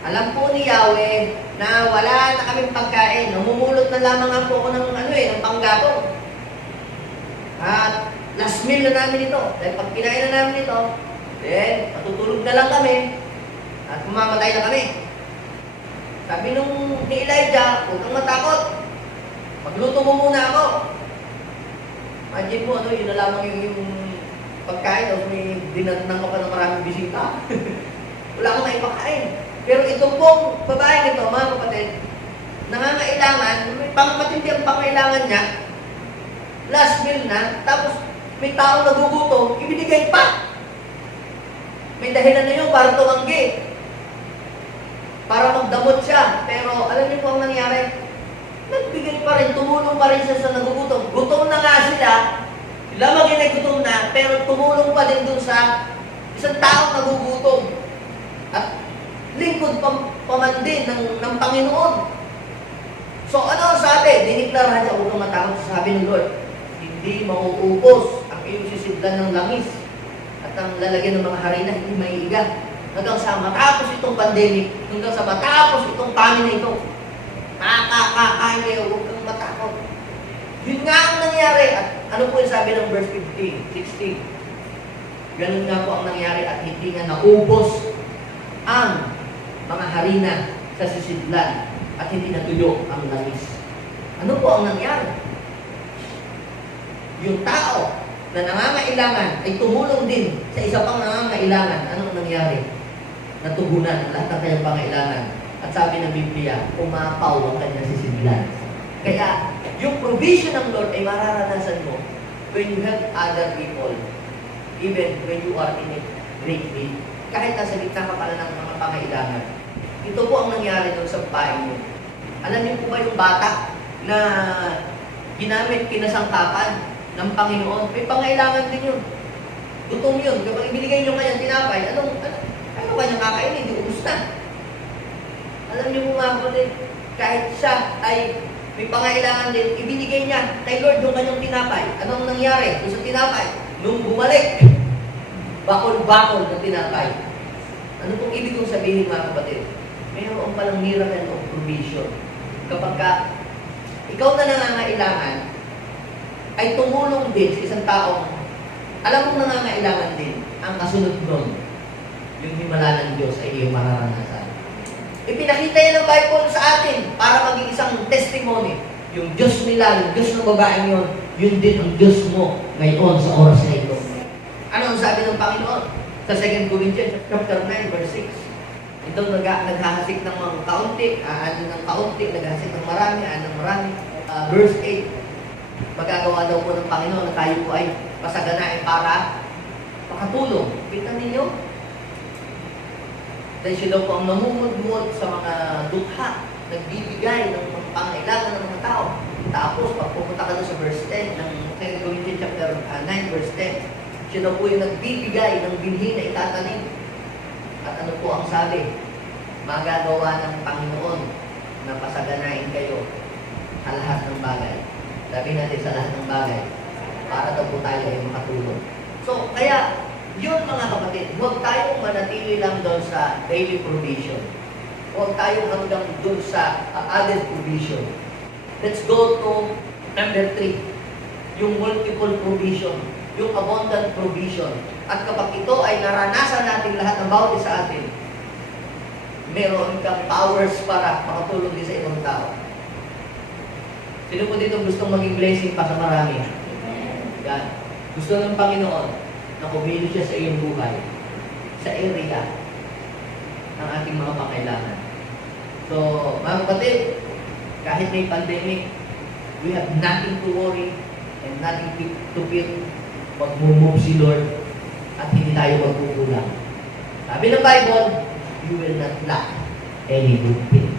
Alam po ni Yahweh na wala na kaming pagkain. Namumulot na lamang ako ng ng panggatong. At last meal na namin ito. Dahil pag kinain na namin ito, then matutulog na lang kami at mamamatay na kami. Sabi nung ni Elijah, huwag kang matakot. Magluto mo muna ako. Imagine mo, yun na lamang yung pagkain o may dinatnang ka pa ng maraming bisita. Wala akong maipakain. Pero ito pong babae ito, mga kapatid, nangangailangan, may matindi ang pangailangan niya, last meal na, tapos may taong nagugutom, ibinigay pa. May dahilan na yun para tumanggi. Para magdamot siya. Pero alam niyo po ang nangyari? Nagbigay pa rin, tumulong pa rin siya sa nagugutom. Gutom na nga sila, lamang yun ay gutom na, pero tumulong pa din dun sa isang taong nagugutom. At lingkod pa man din ng Panginoon. So ano ang sabi? Diniklara niya, huwag kang matakot sa sabi ng Lord. Hindi mauubos ang iyong sisidlan ng langis at ang lalagyan ng mga harina, hindi maiiga. Hanggang sa matapos itong pandemic, hanggang sa matapos itong famine na ito, makakakain kayo, huwag kang matakot. Yun nga ang nangyari. At ano po yung sabi ng verse 15, 16? Ganun nga po ang nangyari at hindi nga naubos ang mga harina sa sisidlan at hindi natuyo ang langis. Ano po ang nangyari? Yung tao na nangangailangan ay tumulong din sa isa pang nangangailangan. Anong nangyari? Natugunan ang lahat ng kanyang pangailangan. At sabi ng Biblia, umapaw ang kanyang sisidlan. Kaya, yung provision ng Lord ay mararanasan mo when you help other people, even when you are in a great need. Kahit nasa gitna ka pala ng mga pangailangan. Ito po ang nangyari doon sa bahay niyo. Alam niyo po ba yung bata na ginamit kinasangkapan ng Panginoon? May pangailangan din yun. Gutom yun. Kapag ibinigay niyo kanyang tinapay, ano kanyang kakainin? Hindi ubus na. Alam niyo po mga kapatid, kahit siya ay may pangailangan din, ibinigay niya kay Lord yung kanyang tinapay. Anong nangyari doon sa tinapay? Nung bumalik, bakol-bakol ng tinapay. Ano pong ibig kong sabihin mga kapatid? Mayroon palang miracle of provision. Kapag ikaw na nangangailangan, ay tumulong din sa isang taong alam mong nangangailangan din, ang kasunod nun, yung himala ng Diyos ay iyong mararanasan. Ipinakita yan ng Bible sa atin para maging isang testimony. Yung Diyos nila, yung Diyos ng babaeng yun, yun din ang Diyos mo ngayon sa oras na ito. Ano ang sabi ng Panginoon? Sa 2 Corinthians chapter 9, verse 6. Ito naghahasik ng mga kaunti, ng kaunti, naghahasik ng marami, ng marami. Verse 8, magagawa daw po ng Panginoon na tayo po ay pasaganain para makatulong. Kita ninyo? Dahil siya daw po ang namumudmud sa mga dukha, nagbibigay ng mga pangailangan ng mga tao. Tapos, pag pupunta ka doon sa verse 10 ng 2 Corinthians chapter 9, verse 10, siya daw po yung nagbibigay ng binhi na itatanim. At ano po ang sabi? Magagawa ng Panginoon na pasaganain kayo sa lahat ng bagay. Sabi natin sa lahat ng bagay, para daw po tayo ay makatulong. So, kaya, yun mga kapatid, huwag tayong manatili lang doon sa daily provision. Huwag tayong hanggang doon sa added provision. Let's go to number 3, yung multiple provision, yung abundant provision. At kapag ito ay naranasan natin lahat ng bawat isa atin, meron kang powers para makatulong din sa ibang tao. Sino po dito gustong maging blessing pa sa marami? Yan. Gusto ng Panginoon na kumilo siya sa iyong buhay, sa area ng ating mga pangailangan. So, mga kapatid, kahit may pandemic, we have nothing to worry and nothing to fear. Mag-move si Lord at hindi tayo magkukulang. Sabi ng Bible, you will not lack any good thing.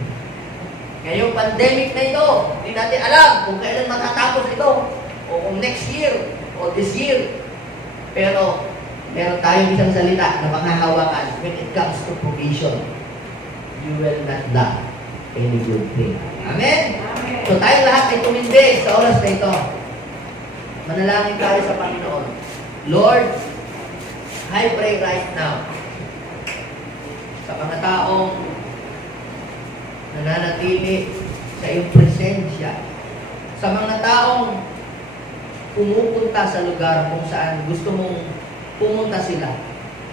Ngayong pandemic na ito, hindi natin alam kung kailan matatapos ito, o kung next year, o this year. Pero, meron tayong isang salita na panghahawakan when it comes to provision. You will not lack any good thing. Amen? Amen. So, tayo lahat ay tumindi sa oras na ito. Manalangin tayo sa Panginoon. Lord, I pray right now sa mga taong nananatili sa iyong presensya, sa mga taong pumupunta sa lugar kung saan gusto mong pumunta sila,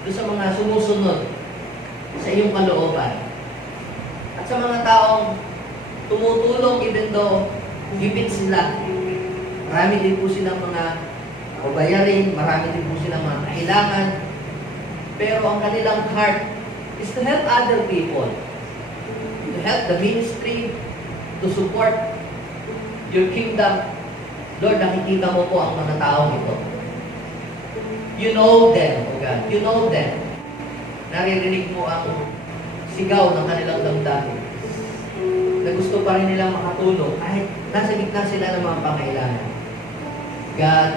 doon sa mga sumusunod sa iyong kalooban, at sa mga taong tumutulong even though gipit sila. Marami din po silang mga babayarin, marami din po silang mga kailangan, pero ang kanilang heart is to help other people, to help the ministry, to support your kingdom. Lord, nakikita mo po ang mga taong ito. You know them, O God. You know them. Naririnig mo ang sigaw ng kanilang damdamin na gusto pa rin nilang makatulong kahit nasa gitna sila ng mga pangailangan. God,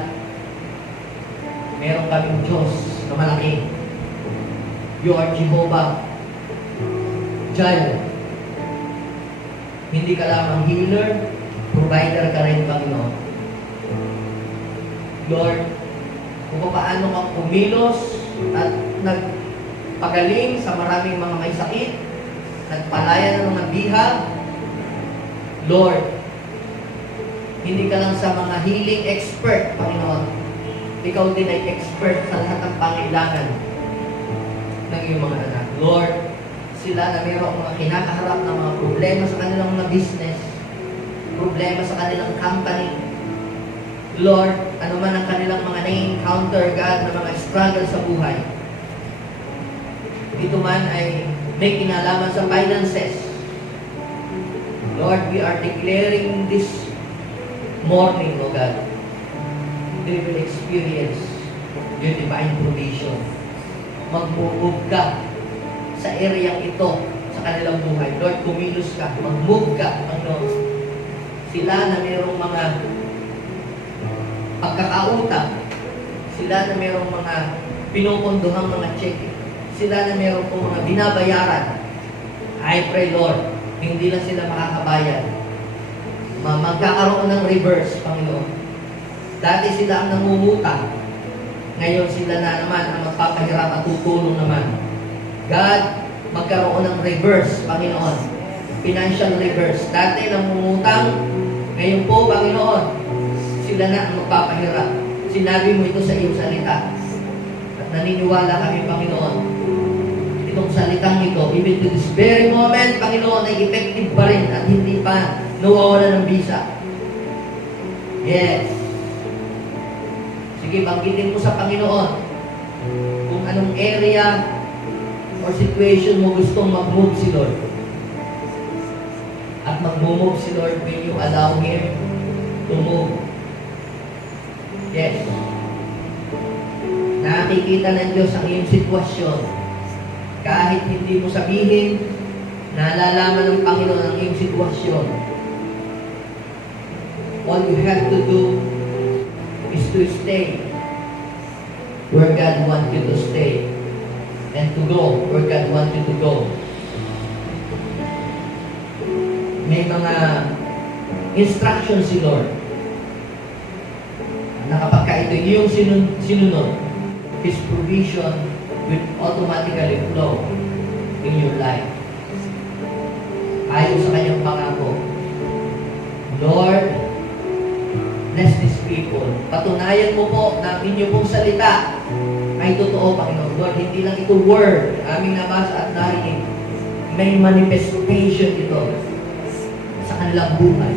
meron kaming Diyos na malaki. You are Jehovah Jireh. Hindi ka lamang healer, provider ka rin, Panginoon. Lord, kung paano ka kumilos at nagpagaling sa maraming mga may sakit, nagpalaya ng mga bihag, Lord, hindi ka lang sa mga healing expert, Panginoon. Ikaw din ay expert sa lahat ng pangailangan ng iyong mga anak. Lord, sila na mayroong mga kinakaharap na mga problema sa kanilang mga business, problema sa kanilang company. Lord, ano man ang kanilang mga na-encounter, God, na mga struggle sa buhay. Ito man ay may kinalaman sa finances. Lord, we are declaring this morning, O God, they will experience your divine provision. Mag-move ka sa area ito sa kanilang buhay. Lord, kumilos ka, mag-move ka, Panginoon. Sila na mayroong mga pagkakautang, sila na mayroong mga pinupunduhang mga cheque, sila na mayroong po mga binabayaran. I pray, Lord, hindi lang sila makakabayad. Magkakaroon ng reverse, Panginoon. Dati sila ang nangungutang. Ngayon sila na naman ang magpapahirap at tutulong naman. God, magkaroon ng reverse, Panginoon. Financial reverse. Dati nangungutang, ngayon po, Panginoon, sila na ang magpapahirap. Sinabi mo ito sa iyong salita. At naniniwala kami, Panginoon, itong salitang ito, even to this very moment, Panginoon, ay effective pa rin at hindi pa nawawala ng bisa. Yes. Sige, banggitin mo sa Panginoon kung anong area or situation mo gustong mag-move si Lord. At mag-move si Lord when you allow Him to move. Yes. Nakikita ng Diyos ang iyong sitwasyon. Kahit hindi mo sabihin, nalalaman ng Panginoon ang iyong sitwasyon. All you have to do is to stay where God wants you to stay and to go where God wants you to go. May mga instructions si Lord na kapag ka ito yung sinunod, His provision will automatically flow in your life. Ayon sa kanyang pangako, Lord, bless these people. Patunayan mo po na inyo pong salita ay totoo, Panginoon. Lord, hindi lang ito word, aming nabasa at narinig. May manifestation ito sa kanilang buhay.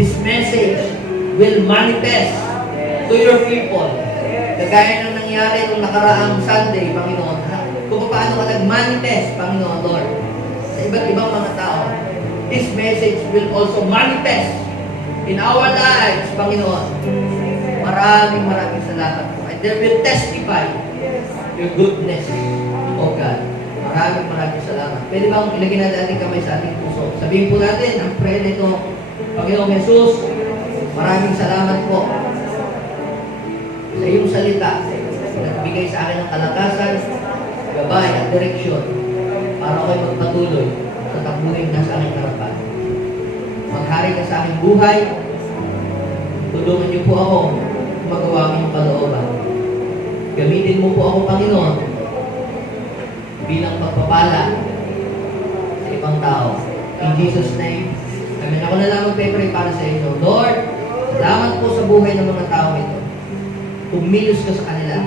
This message will manifest to your people. Kagaya ng nangyari nung nakaraang Sunday, Panginoon, kung paano ka nag-manifest, Panginoon, Lord, sa iba't ibang mga tao. This message will also manifest in our lives, Panginoon. Maraming salamat po. And they will testify your goodness, O God. Maraming salamat. Pwede bang ilagay natin ating kamay sa ating puso? Sabihin po natin ang prayer nito, Panginoong Jesus, maraming salamat po sa iyong salita. Nagbigay sa akin ng kalakasan, gabay at direksyon para ako'y magpatuloy sa takbuhin na sa aking harapan. Maghari ka sa aking buhay, tulungan niyo po ako magawa ang iyong kalooban. Gamitin mo po ako, Panginoon, bilang pagpapala sa ibang tao. In Jesus' name, amen. Ako na lang magpe-pray para sa inyo. Lord, salamat po sa buhay ng mga tao ito. Kumilos ka sa kanila.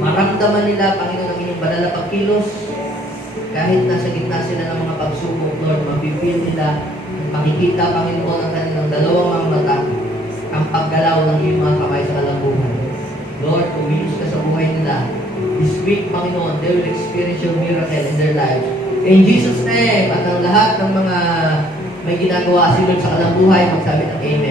Maramdaman nila, Panginoon, ang inyong banal na pagkilos. Kahit nasa gitna sila ng mga pagsubok, Lord, mapipil nila, makikita, Panginoon, ang kanilang dalawang mga mata, ang paggalaw ng iyong mga kamay sa kanilang buhay. Lord, kumilos ka sa buhay nila. This week, Panginoon, they will experience your miracle in their lives. In Jesus' name, at ang lahat ng mga may ginagawa si Lord sa kanilang buhay, magsabi ng Amen.